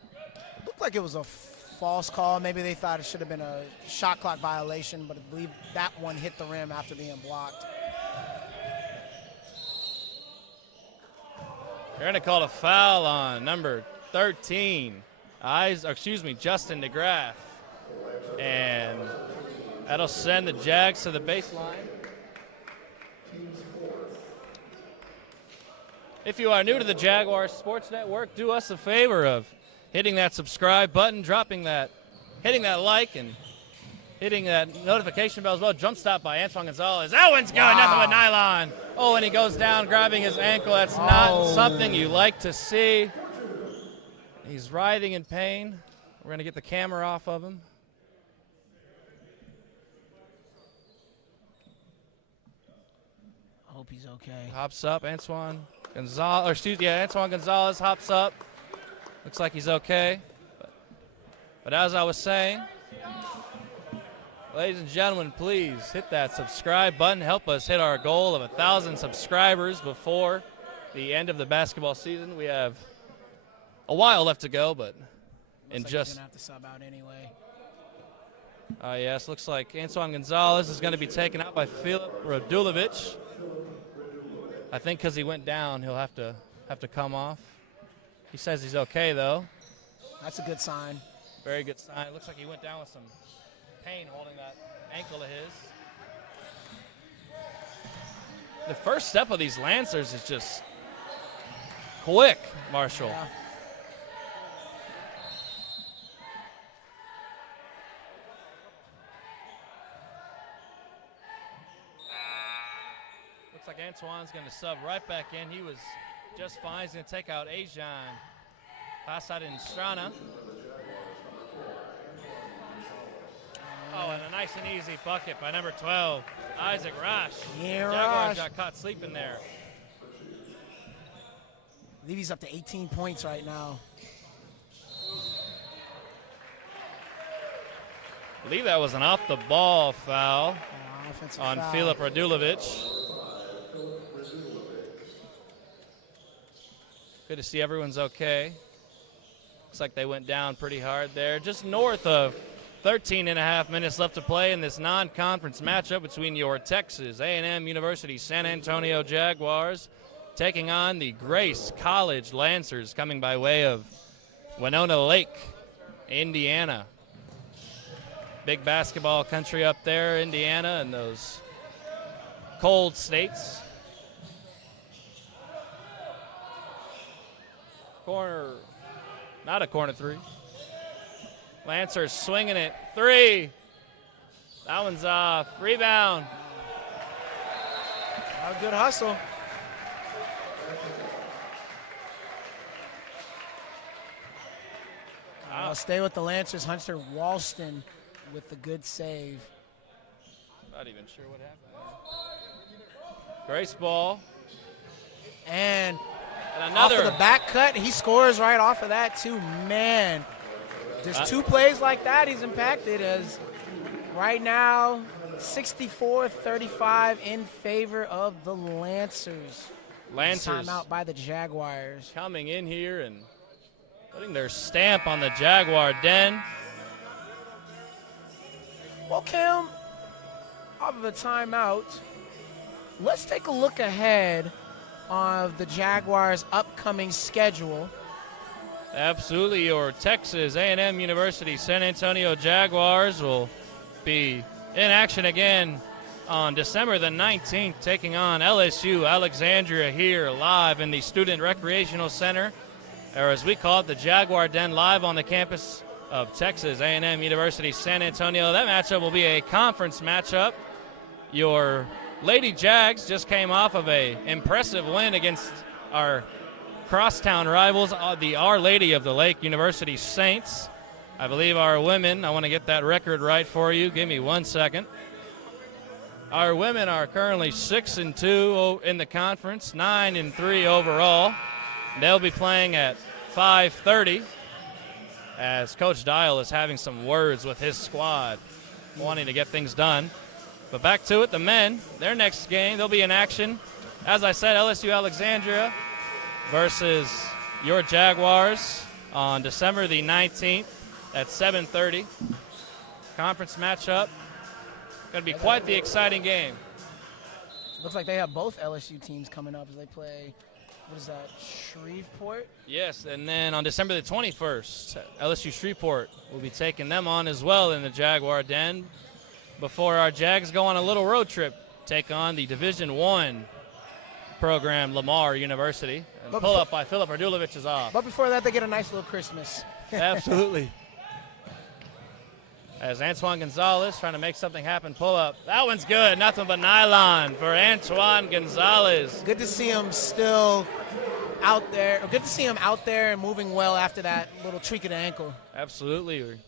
Looked like it was a false call. Maybe they thought it should have been a shot clock violation, but I believe that one hit the rim after being blocked. They're going to call a foul on number 13, Justin DeGraff. And that'll send the Jags to the baseline. If you are new to the Jaguars Sports Network, do us a favor of hitting that subscribe button, hitting that like, and hitting that notification bell as well. Jump stop by Antoine Gonzalez. That one's good, nothing but nylon. Oh, and he goes down grabbing his ankle. That's not something you like to see. He's writhing in pain. We're going to get the camera off of him. I hope he's okay. Hops up, Antoine Gonzalez hops up. Looks like he's okay. But as I was saying, ladies and gentlemen, please hit that subscribe button. Help us hit our goal of 1,000 subscribers before the end of the basketball season. We have a while left to go, but Looks like he's gonna have to sub out anyway. Yes, looks like Antoine Gonzalez is going to be taken out by Filip Radulovic. I think because he went down, he'll have to come off. He says he's okay, though. That's a good sign. Very good sign. It looks like he went down with some pain holding that ankle of his. The first step of these Lancers is just quick, Marshall. Yeah. Looks like Antoine's going to sub right back in. He was just fine. He's going to take out Ajon Pasadinstrana. Oh, and a nice and easy bucket by number 12, Isaac Rosh. Yeah, Jaguars Rosh. got caught sleeping there. I believe he's up to 18 points right now. I believe that was an off-the-ball foul on foul. Filip Radulovic. Good to see everyone's okay. Looks like they went down pretty hard there. Just north of 13 and a half minutes left to play in this non-conference matchup between your Texas A&M University San Antonio Jaguars taking on the Grace College Lancers coming by way of Winona Lake, Indiana. Big basketball country up there, Indiana, and those cold states. Not a corner three. Lancers swinging it. Three. That one's off. Rebound. A good hustle. I'll stay with the Lancers. Hunter Walston with the good save. Not even sure what happened. Grace ball. And another. Off of the back cut, he scores right off of that too. Man, just 2 plays like that, he's impacted. As right now, 64-35 in favor of the Lancers. Lancers Timeout by the Jaguars. coming in here and putting their stamp on the Jaguar den. Well, Cam, off of a timeout, let's take a look ahead of the Jaguars' upcoming schedule. Absolutely, your Texas A&M University San Antonio Jaguars will be in action again on December the 19th, taking on LSU Alexandria here live in the Student Recreational Center, or as we call it, the Jaguar Den, live on the campus of Texas A&M University San Antonio. That matchup will be a conference matchup. Your Lady Jags just came off of a impressive win against our crosstown rivals, the Our Lady of the Lake University Saints. I believe our women, I want to get that record right for you. Give me 1 second. Our women are currently 6-2 in the conference, 9-3 overall. They'll be playing at 5:30 as Coach Dial is having some words with his squad, wanting to get things done. But back to it, the men, their next game, they'll be in action. As I said, LSU Alexandria versus your Jaguars on December the 19th at 7:30. Conference matchup. Going to be quite the exciting game. Looks like they have both LSU teams coming up as they play, what is that, Shreveport? Yes, and then on December the 21st, LSU Shreveport will be taking them on as well in the Jaguar Den before our Jags go on a little road trip, take on the Division I program, Lamar University. And pull-up by Philip Ardulovich is off. But before that, they get a nice little Christmas. Absolutely. As Antoine Gonzalez trying to make something happen, pull up. That one's good. Nothing but nylon for Antoine Gonzalez. Good to see him still out there. Good to see him out there and moving well after that little tweak of the ankle. Absolutely. We're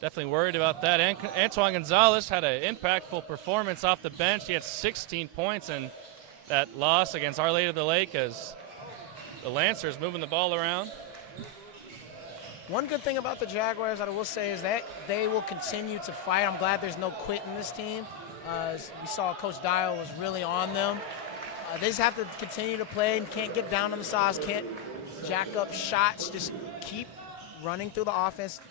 definitely worried about that. Antoine Gonzalez had an impactful performance off the bench. He had 16 points in that loss against Our Lady of the Lake as the Lancers moving the ball around. One good thing about the Jaguars that I will say is that they will continue to fight. I'm glad there's no quit in this team. As we saw Coach Dial was really on them. They just have to continue to play and can't get down on the sauce, can't jack up shots, just keep running through the offense,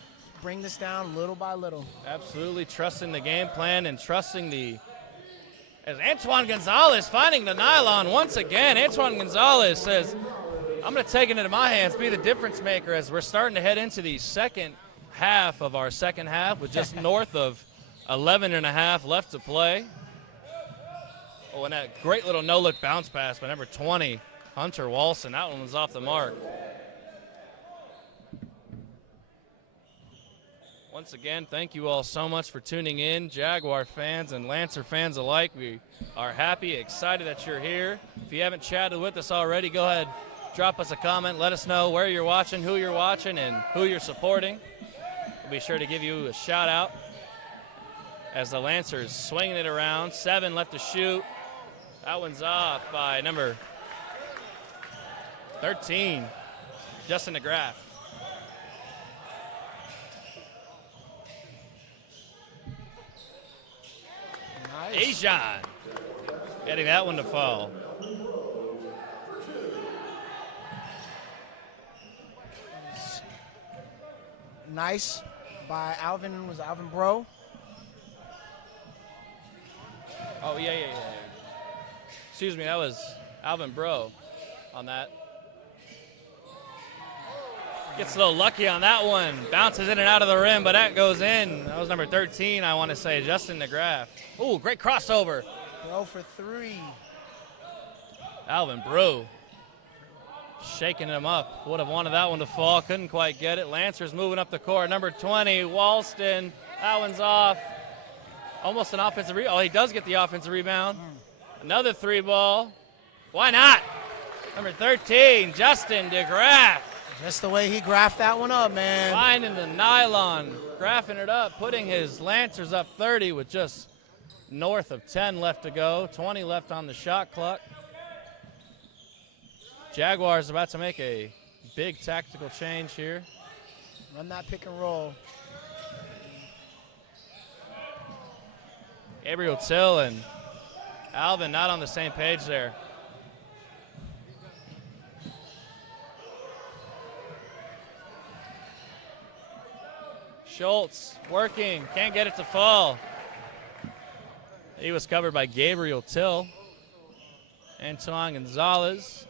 bring this down little by little. Absolutely trusting the game plan and trusting as Antoine Gonzalez finding the nylon once again. Antoine Gonzalez says, I'm going to take it into my hands, be the difference maker as we're starting to head into the second half of our second half with just north of 11 and a half left to play. Oh, and that great little no-look bounce pass by number 20, Hunter Walson. That one was off the mark. Once again, thank you all so much for tuning in, Jaguar fans and Lancer fans alike. We are happy, excited that you're here. If you haven't chatted with us already, go ahead, drop us a comment. Let us know where you're watching, who you're watching, and who you're supporting. We'll be sure to give you a shout-out as the Lancers swinging it around. 7 left to shoot. That one's off by number 13, Justin DeGraff. Nice. Ajon getting that one to fall. Nice by Alvin Bro. Oh, yeah. Excuse me, that was Alvin Bro on that. Gets a little lucky on that one. Bounces in and out of the rim, but that goes in. That was number 13, I want to say, Justin DeGraff. Ooh, great crossover. Bro for 3. Alvin Bro shaking him up. Would have wanted that one to fall. Couldn't quite get it. Lancers moving up the court. Number 20, Walston. That one's off. Almost an offensive rebound. Oh, he does get the offensive rebound. Another 3 ball. Why not? Number 13, Justin DeGraff. Just the way he graphed that one up, man. Finding the nylon, graphing it up, putting his Lancers up 30 with just north of 10 left to go, 20 left on the shot clock. Jaguars about to make a big tactical change here. Run that pick and roll. Gabriel Till and Alvin not on the same page there. Schultz working, can't get it to fall. He was covered by Gabriel Till. Antoine Gonzalez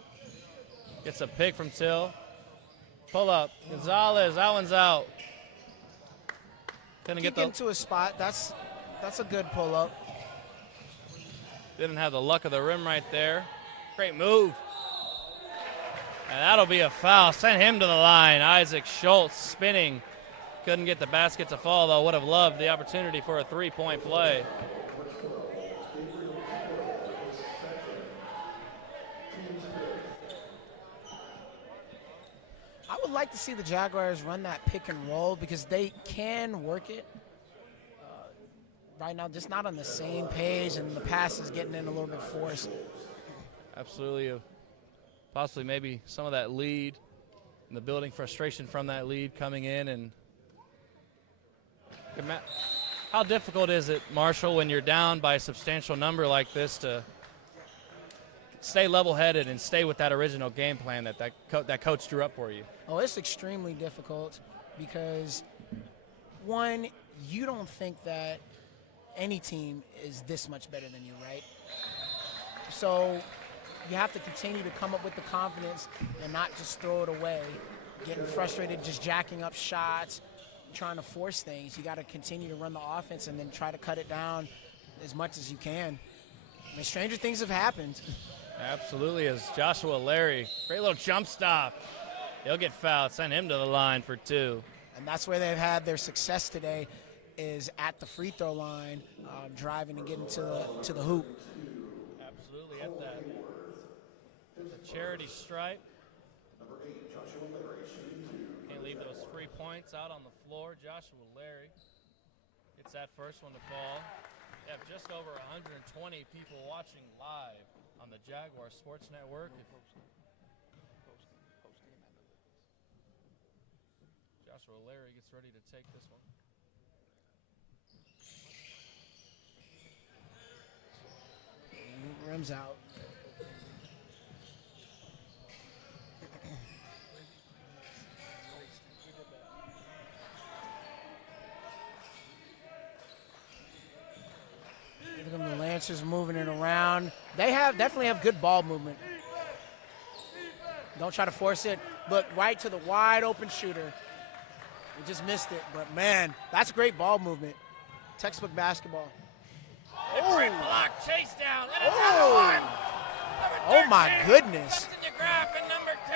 gets a pick from Till. Pull up, Gonzalez, that one's out. Couldn't get into a spot. That's a good pull up. Didn't have the luck of the rim right there. Great move. And that'll be a foul. Send him to the line. Isaac Schultz spinning. Couldn't get the basket to fall, though. Would have loved the opportunity for a three-point play. I would like to see the Jaguars run that pick and roll because they can work it. Right now, just not on the same page, and the pass is getting in a little bit forced. Absolutely. Possibly maybe some of that lead and the building frustration from that lead coming in. And how difficult is it, Marshall, when you're down by a substantial number like this to stay level-headed and stay with that original game plan that coach drew up for you? Oh, it's extremely difficult because, one, you don't think that any team is this much better than you, right? So you have to continue to come up with the confidence and not just throw it away, getting frustrated, just jacking up shots, trying to force things. You got to continue to run the offense and then try to cut it down as much as you can. I mean, stranger things have happened. Absolutely, as Joshua Larry, great little jump stop. He'll get fouled, send him to the line for two. And that's where they've had their success today, is at the free throw line, driving and getting to the hoop. Absolutely, at that. The charity stripe. Can't leave those free points out on the floor. Joshua Larry gets that first one to fall. We have just over 120 people watching live on the Jaguar Sports Network. Joshua Larry gets ready to take this one. Rims out. Look at the Lancers moving it around. They definitely have good ball movement. Don't try to force it. Look right to the wide open shooter. We just missed it, but man, that's great ball movement. Textbook basketball. Great block, chase down, and another one. Oh my goodness. DeGraff and number 2,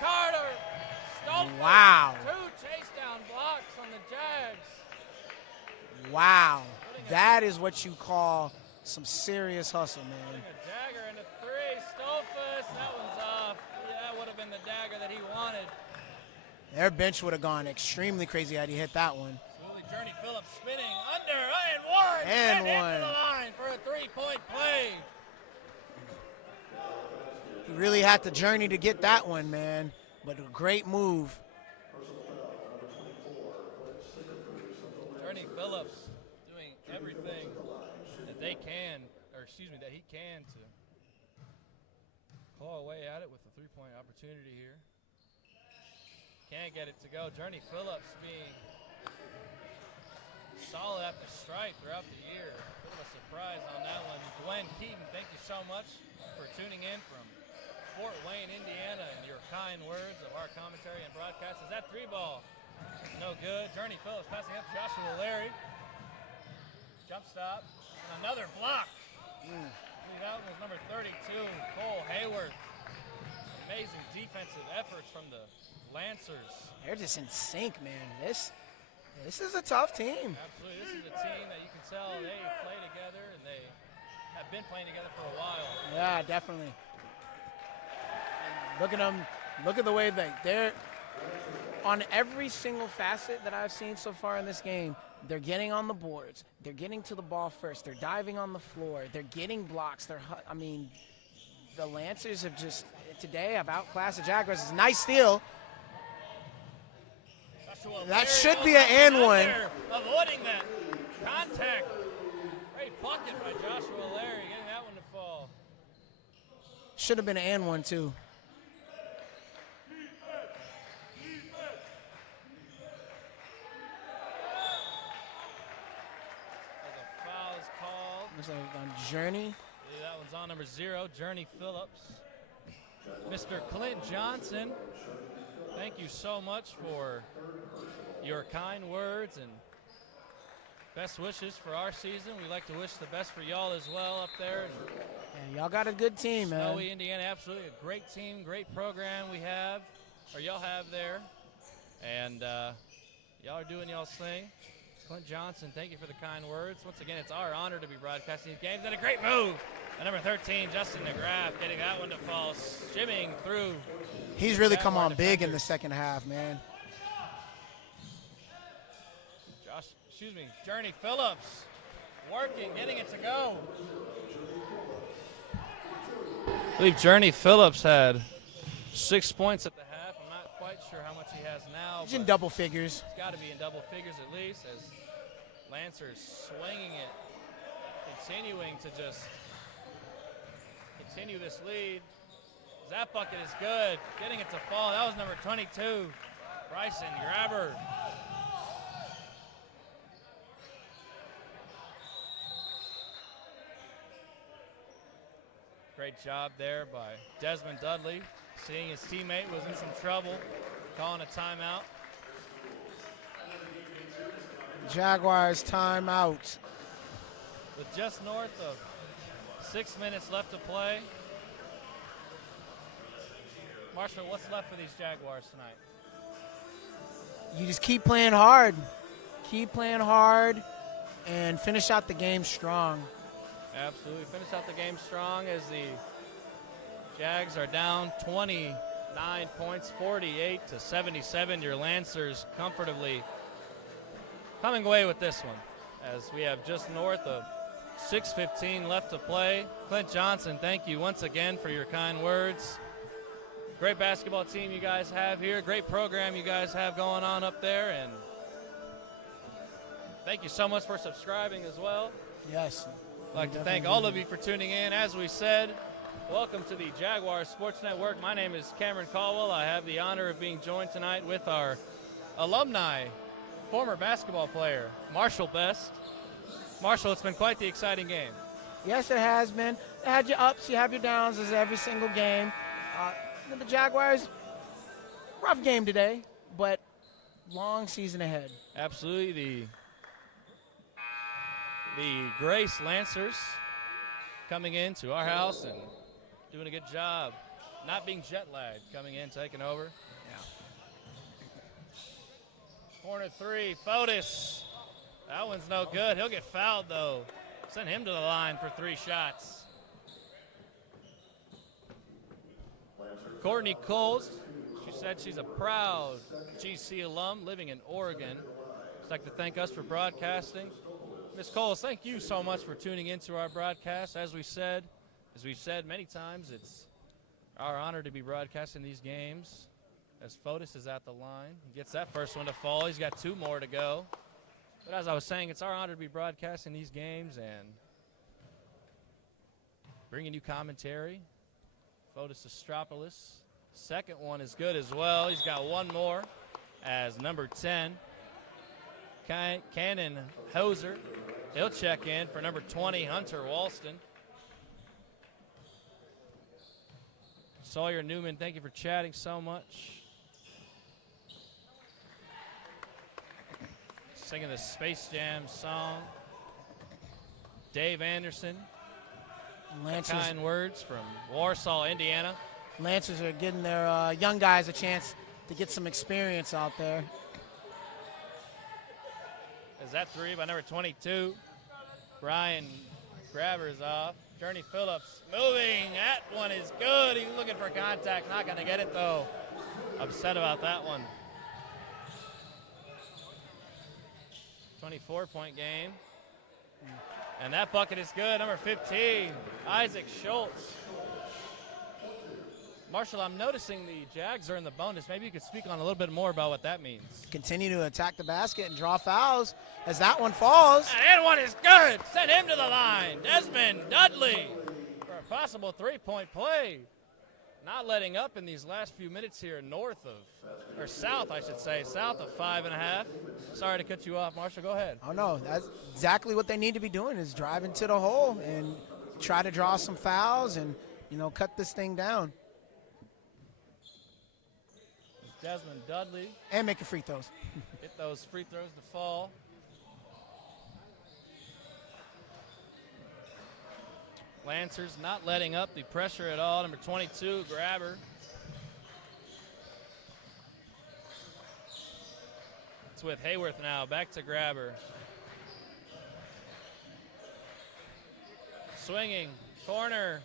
Carter. Stolfus. Wow. 2 chase down blocks on the Jags. Wow. That is what you call some serious hustle, man. A dagger and a 3. Stolfus, that one's off. Yeah, that would have been the dagger that he wanted. Their bench would have gone extremely crazy had he hit that one. Absolutely. Journey Phillips spinning under and one. And into one. the line for a 3-point play. He really had to journey to get that one, man. But a great move. Journey Phillips doing everything that they can, that he can to claw away at it with a 3-point opportunity here. Can't get it to go. Journey Phillips being solid at the stripe throughout the year. Bit of a surprise on that one. Glenn Keaton, thank you so much for tuning in from Fort Wayne, Indiana, and your kind words of our commentary and broadcast. Is that 3 ball? No good. Journey Phillips passing up Joshua Larry. Jump stop. And another block. That was number 32, Cole Hayward. Amazing defensive efforts from the Lancers. They're just in sync, man. This is a tough team. Absolutely. This is a team that you can tell they play together, and they have been playing together for a while. Yeah, definitely. Look at them. Look at the way they're On every single facet that I've seen so far in this game, they're getting on the boards. They're getting to the ball first. They're diving on the floor. They're getting blocks. I mean, the Lancers have just today have outclassed the Jaguars. It's a nice steal. That should be an and one. Avoiding that contact. Great bucket by Joshua Larry, getting that one to fall. Should have been an and one too. The foul is called. Looks like on Journey. Yeah, that one's on number 0, Journey Phillips. Mr. Clint Johnson, thank you so much for your kind words and best wishes for our season. We like to wish the best for y'all as well up there. Yeah, y'all got a good team, man. Snowy, Indiana, absolutely a great team, great program we have, or y'all have there. And y'all are doing y'all's thing. Clint Johnson, thank you for the kind words. Once again, it's our honor to be broadcasting these games. And a great move. And number 13, Justin McGrath, getting that one to fall, shimming through. He's really come on big in the second half, man. Journey Phillips, working, getting it to go. I believe Journey Phillips had 6 points at the half. I'm not quite sure how much he has now. He's in double figures. It's got to be in double figures at least, as Lancers swinging it, continuing to just continue this lead. That bucket is good, getting it to fall. That was number 22, Bryson Grabber. Great job there by Desmond Dudley, seeing his teammate was in some trouble, calling a timeout. Jaguars timeout. With just north of 6 minutes left to play. Marshall, what's left for these Jaguars tonight? You just keep playing hard. Keep playing hard and finish out the game strong. Absolutely. Finish out the game strong as the Jags are down 29 points, 48-77. Your Lancers comfortably coming away with this one as we have just north of 6:15 left to play. Clint Johnson, thank you once again for your kind words. Great basketball team you guys have here. Great program you guys have going on up there. And thank you so much for subscribing as well. Yes. I'd like to thank all of you for tuning in. As we said, welcome to the Jaguars Sports Network. My name is Cameron Caldwell. I have the honor of being joined tonight with our alumni, former basketball player, Marshall Best. Marshall, it's been quite the exciting game. Yes, it has been. It had your ups, you have your downs as every single game. The Jaguars, rough game today, but long season ahead. Absolutely. The Grace Lancers coming into our house and doing a good job. Not being jet lagged, coming in, taking over. Yeah. Corner 3, Fotis. That one's no good. He'll get fouled, though. Send him to the line for 3 shots. Courtney Coles, she said she's a proud GC alum living in Oregon. She'd like to thank us for broadcasting. Ms. Coles, thank you so much for tuning into our broadcast. As we've said many times, it's our honor to be broadcasting these games. As Fotis is at the line, he gets that first one to fall. He's got 2 more to go. But as I was saying, it's our honor to be broadcasting these games and bringing you commentary. Fotis Astropoulos. Second one is good as well. He's got 1 more as number 10, Cannon Hoser. He'll check in for number 20, Hunter Walston. Sawyer Newman, thank you for chatting so much. Singing the Space Jam song. Dave Anderson. Kind words from Warsaw, Indiana. Lancers are getting their young guys a chance to get some experience out there. Is that 3 by number 22? Brian Grabber is off. Journey Phillips moving. That one is good. He's looking for contact. Not going to get it, though. Upset about that one. 24-point game. And that bucket is good. Number 15, Isaac Schultz. Marshall, I'm noticing the Jags are in the bonus. Maybe you could speak on a little bit more about what that means. Continue to attack the basket and draw fouls as that one falls. And one is good. Send him to the line. Desmond Dudley for a possible three-point play. Not letting up in these last few minutes here south, I should say, south of 5.5. Sorry to cut you off, Marshall. Go ahead. Oh, no, that's exactly what they need to be doing is driving to the hole and try to draw some fouls and, cut this thing down. Desmond Dudley. And making free throws. Get those free throws to fall. Lancers not letting up the pressure at all. Number 22, Grabber. It's with Hayworth now. Back to Grabber. Swinging. Corner.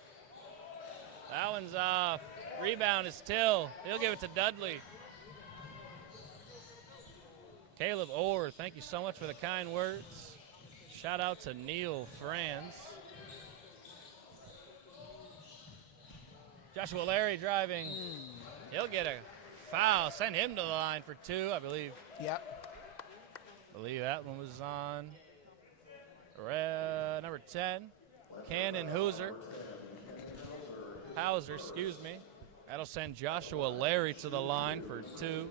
That one's off. Rebound is Till. He'll give it to Dudley. Caleb Orr, thank you so much for the kind words. Shout out to Neil Franz. Joshua Larry driving. He'll get a foul. Send him to the line for 2, I believe. Yep. I believe that one was on number 10, Cannon Hauser, excuse me. That'll send Joshua Larry to the line for 2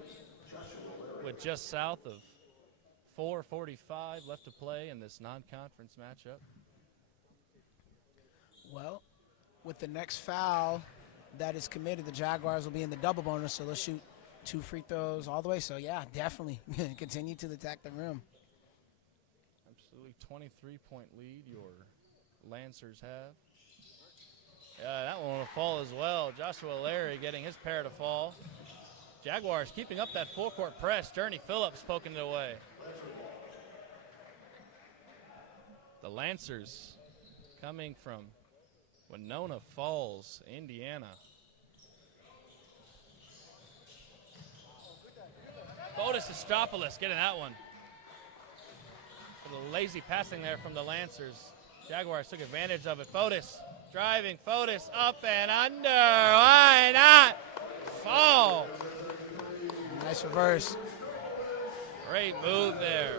with just south of 4:45 left to play in this non-conference matchup. Well, with the next foul that is committed, the Jaguars will be in the double bonus, so they'll shoot 2 free throws all the way. So, yeah, definitely continue to attack the rim. Absolutely 23-point lead your Lancers have. Yeah, that one will fall as well. Joshua Larry getting his pair to fall. Jaguars keeping up that full-court press. Journey Phillips poking it away. The Lancers coming from Winona Falls, Indiana. Fotis Estropoulos getting that one. A little lazy passing there from the Lancers. Jaguars took advantage of it. Fotis driving. Fotis up and under. Why not? Fall. Nice reverse. Great move there.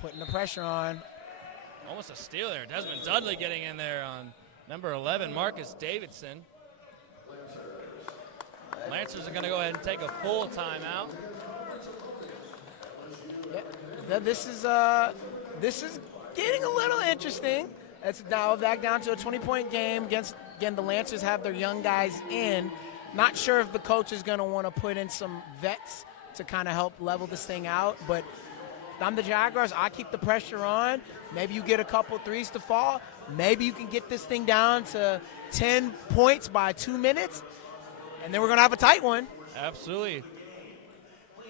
Putting the pressure on. Almost a steal there. Desmond Dudley getting in there on number 11, Marcus Davidson. Lancers are going to go ahead and take a full timeout. Yeah, this is getting a little interesting. It's now back down to a 20-point game. Again, the Lancers have their young guys in. Not sure if the coach is going to want to put in some vets to kind of help level this thing out, but if I'm the Jaguars, I keep the pressure on. Maybe you get a couple threes to fall. Maybe you can get this thing down to 10 points by 2 minutes, and then we're going to have a tight one. Absolutely.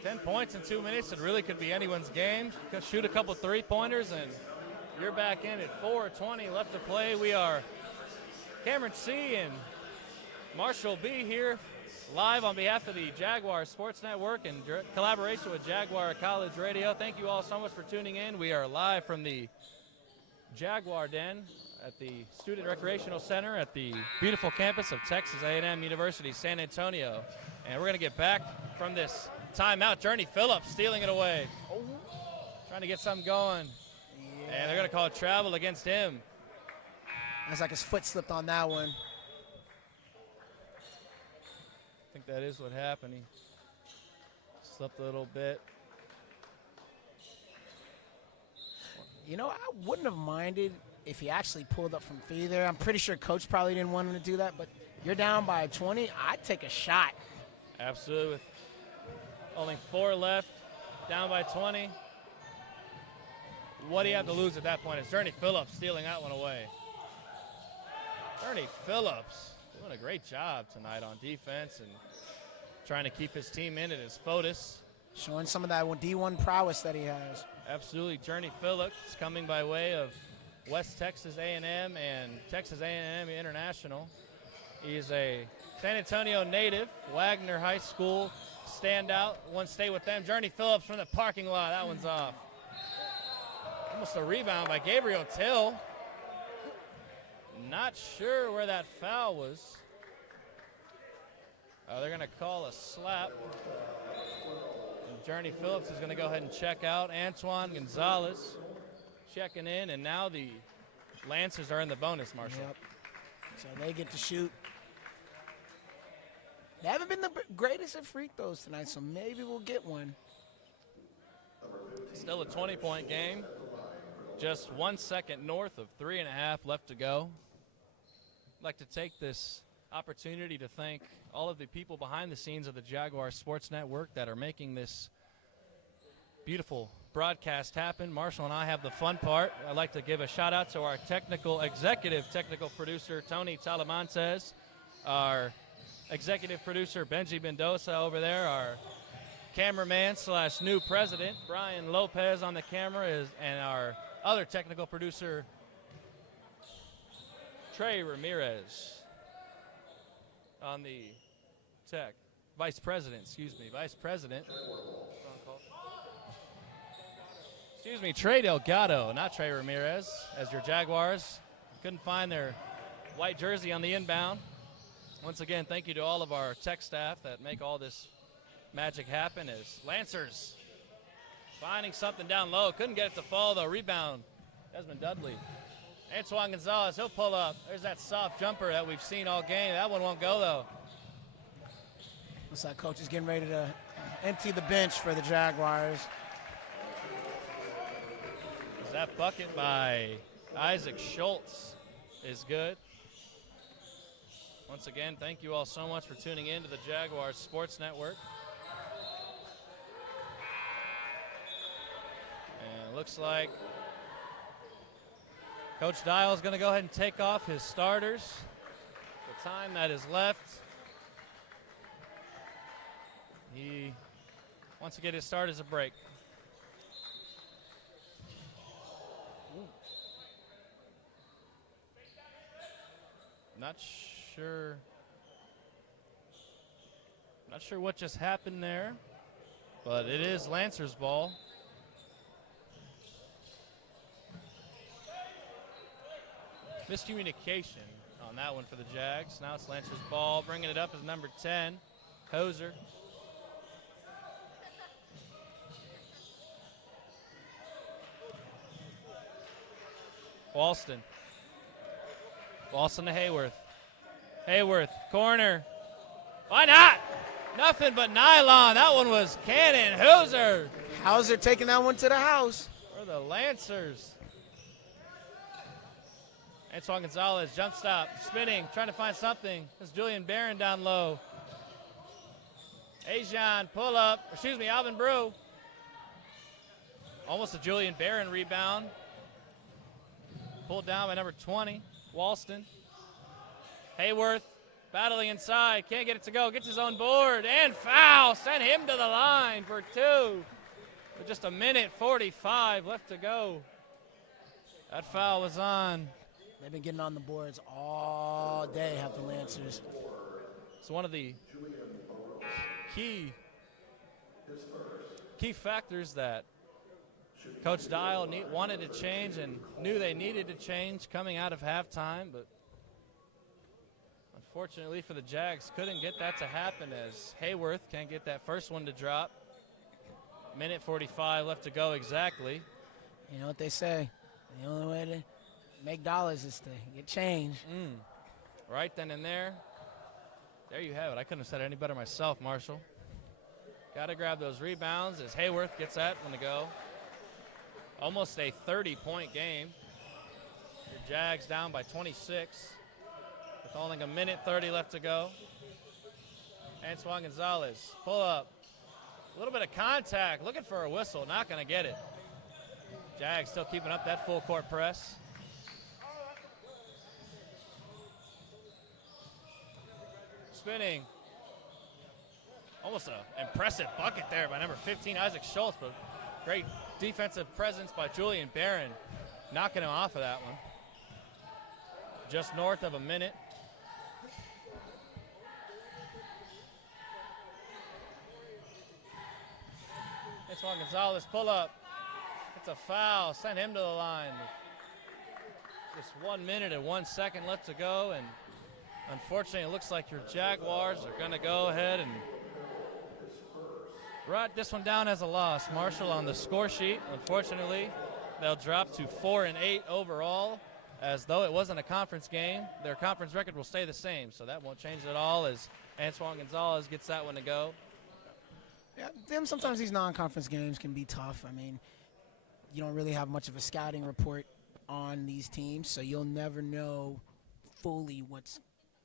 10 points in 2 minutes, it really could be anyone's game. Just shoot a couple three-pointers, and you're back in at 4:20 left to play. We are Cameron C. and Marshall B. here live on behalf of the Jaguar Sports Network in collaboration with Jaguar College Radio. Thank you all so much for tuning in. We are live from the Jaguar Den at the Student Recreational Center at the beautiful campus of Texas A&M University, San Antonio. And we're going to get back from this timeout. Journey Phillips stealing it away. Trying to get something going. Yeah. And they're going to call travel against him. It's like his foot slipped on that one. I think that is what happened. He slipped a little bit. You know, I wouldn't have minded if he actually pulled up from three there. I'm pretty sure coach probably didn't want him to do that, but you're down by 20, I'd take a shot. Absolutely. With only 4 left, down by 20. What do you have to lose at that point? It's Journey Phillips stealing that one away. Journey Phillips doing a great job tonight on defense and trying to keep his team in it as Fotis. Showing some of that D1 prowess that he has. Absolutely. Journey Phillips coming by way of West Texas A&M and Texas A&M International. He is a San Antonio native, Wagner High School stand out, one stay with them. Journey Phillips from the parking lot. That one's off. Almost a rebound by Gabriel Till. Not sure where that foul was. They're going to call a slap. And Journey Phillips is going to go ahead and check out. Antoine Gonzalez checking in, and now the Lancers are in the bonus, Marshall. Yep. So they get to shoot. They haven't been the greatest at free throws tonight, so maybe we'll get one. Still a 20-point game. Just 1 second north of 3.5 left to go. I'd like to take this opportunity to thank all of the people behind the scenes of the Jaguars Sports Network that are making this beautiful broadcast happen. Marshall and I have the fun part. I'd like to give a shout out to our executive technical producer, Tony Talamantes, our executive producer, Benji Mendoza over there, our cameraman / new president, Brian Lopez on the camera, and our other technical producer, Trey Ramirez on the vice president. Trey Delgado, not Trey Ramirez, as your Jaguars couldn't find their white jersey on the inbound. Once again, thank you to all of our tech staff that make all this magic happen as Lancers finding something down low. Couldn't get it to fall, though. Rebound, Desmond Dudley. Antoine Gonzalez, he'll pull up. There's that soft jumper that we've seen all game. That one won't go, though. Looks like coach is getting ready to empty the bench for the Jaguars. That bucket by Isaac Schultz is good. Once again, thank you all so much for tuning in to the Jaguars Sports Network. And it looks like Coach Dial is going to go ahead and take off his starters. The time that is left, he wants to get his start as a break. Not sure what just happened there, but it is Lancers ball. Miscommunication on that one for the Jags. Now it's Lancers ball. Bringing it up is number 10, Hoser. Walston to Hayworth. Hayworth, corner. Why not? Nothing but nylon. That one was cannon. Hoser. Hauser taking that one to the house. For the Lancers. Antoine Gonzalez, jump stop, spinning, trying to find something. It's Julian Barron down low. Ajan, pull up. Alvin Brew. Almost a Julian Barron rebound. Pulled down by number 20, Walston. Hayworth battling inside, can't get it to go, gets his own board, and foul. Send him to the line for 2. With just 1:45 left to go. That foul was on. They've been getting on the boards all day, have the Lancers. It's one of the key factors that Coach Dial wanted to change and knew they needed to change coming out of halftime, but unfortunately for the Jags, couldn't get that to happen as Hayworth can't get that first one to drop. 1:45 left to go exactly. You know what they say, the only way to make dollars is to get change. Right then and there. There you have it. I couldn't have said it any better myself, Marshall. Got to grab those rebounds as Hayworth gets that one to go. Almost a 30-point game. Your Jags down by 26 with only 1:30 left to go. Antoine Gonzalez, pull up. A little bit of contact, looking for a whistle, not going to get it. Jags still keeping up that full court press. Spinning. Almost an impressive bucket there by number 15, Isaac Schultz, but great defensive presence by Julian Barron, knocking him off of that one. Just north of a minute. Antoine Gonzalez pull up. It's a foul. Send him to the line. Just 1 minute and 1 second left to go, and unfortunately, it looks like your Jaguars are going to go ahead and write this one down as a loss. Marshall on the score sheet. Unfortunately, they'll drop to 4-8 overall. As though it wasn't a conference game, their conference record will stay the same, so that won't change at all as Antoine Gonzalez gets that one to go. Yeah, sometimes these non-conference games can be tough. I mean, you don't really have much of a scouting report on these teams, so you'll never know fully what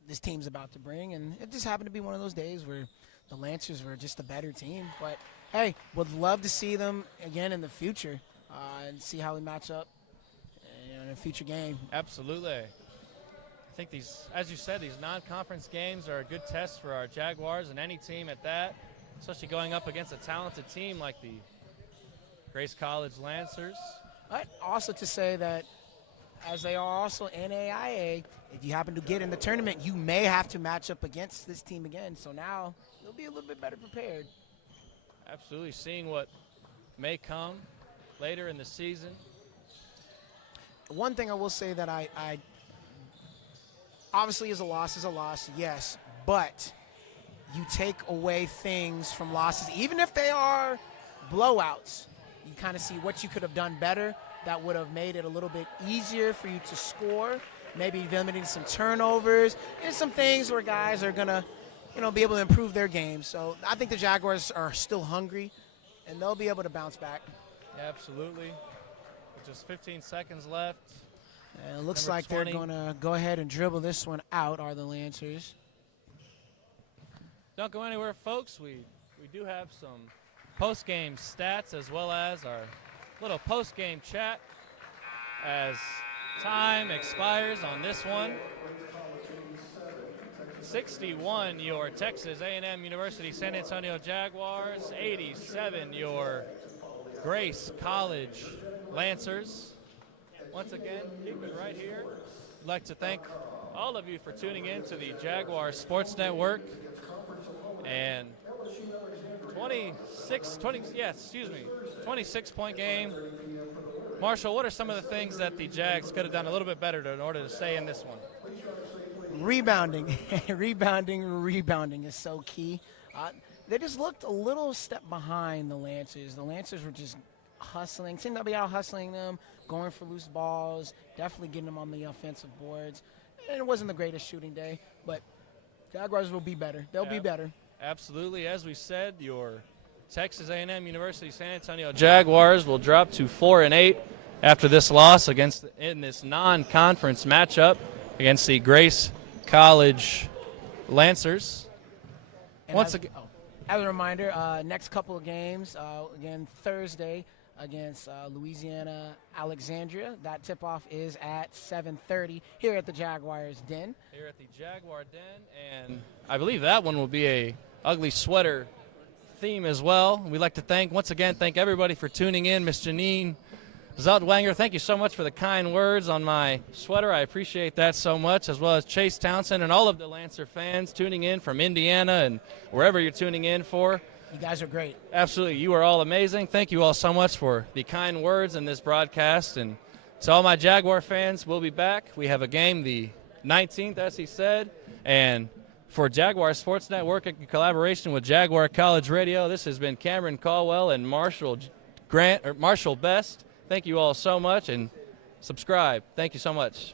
this team's about to bring, and it just happened to be one of those days where the Lancers were just a better team. But, hey, would love to see them again in the future and see how we match up in a future game. Absolutely. I think these, as you said, these non-conference games are a good test for our Jaguars and any team at that, especially going up against a talented team like the Grace College Lancers. But also to say that as they are also NAIA, if you happen to get in the tournament, you may have to match up against this team again. So now you'll be a little bit better prepared. Absolutely, seeing what may come later in the season. One thing I will say that I obviously is a loss, yes, but you take away things from losses, even if they are blowouts. You kind of see what you could have done better that would have made it a little bit easier for you to score, maybe limiting some turnovers, and some things where guys are going to, be able to improve their game. So I think the Jaguars are still hungry, and they'll be able to bounce back. Yeah, absolutely. With just 15 seconds left. And it looks like they're going to go ahead and dribble this one out, are the Lancers. Don't go anywhere, folks. We do have some post-game stats as well as our little post-game chat as time expires on this one. 61, your Texas A&M University San Antonio Jaguars. 87, your Grace College Lancers. Once again, keep it right here. I'd like to thank all of you for tuning in to the Jaguar Sports Network. And 26-point game. Marshall, what are some of the things that the Jags could have done a little bit better in order to stay in this one? Rebounding. Rebounding is so key. They just looked a little step behind the Lancers. The Lancers were just hustling, seemed to be out hustling them, going for loose balls, definitely getting them on the offensive boards. And it wasn't the greatest shooting day, but Jaguars will be better. They'll be better. Absolutely. As we said, your Texas A&M University San Antonio Jaguars will drop to 4-8 after this loss in this non-conference matchup against the Grace College Lancers. As a reminder, next couple of games, again, Thursday against Louisiana Alexandria. That tip-off is at 7:30 here at the Jaguars Den. Here at the Jaguar Den, and I believe that one will be a ugly sweater theme as well. We'd like to thank everybody for tuning in. Miss Janine Zeltwanger, thank you so much for the kind words on my sweater. I appreciate that so much, as well as Chase Townsend and all of the Lancer fans tuning in from Indiana and wherever you're tuning in for. You guys are great. Absolutely. You are all amazing. Thank you all so much for the kind words in this broadcast. And to all my Jaguar fans, we'll be back. We have a game the 19th, as he said. And for Jaguar Sports Network, in collaboration with Jaguar College Radio, this has been Cameron Caldwell and Marshall Best. Thank you all so much, and subscribe. Thank you so much.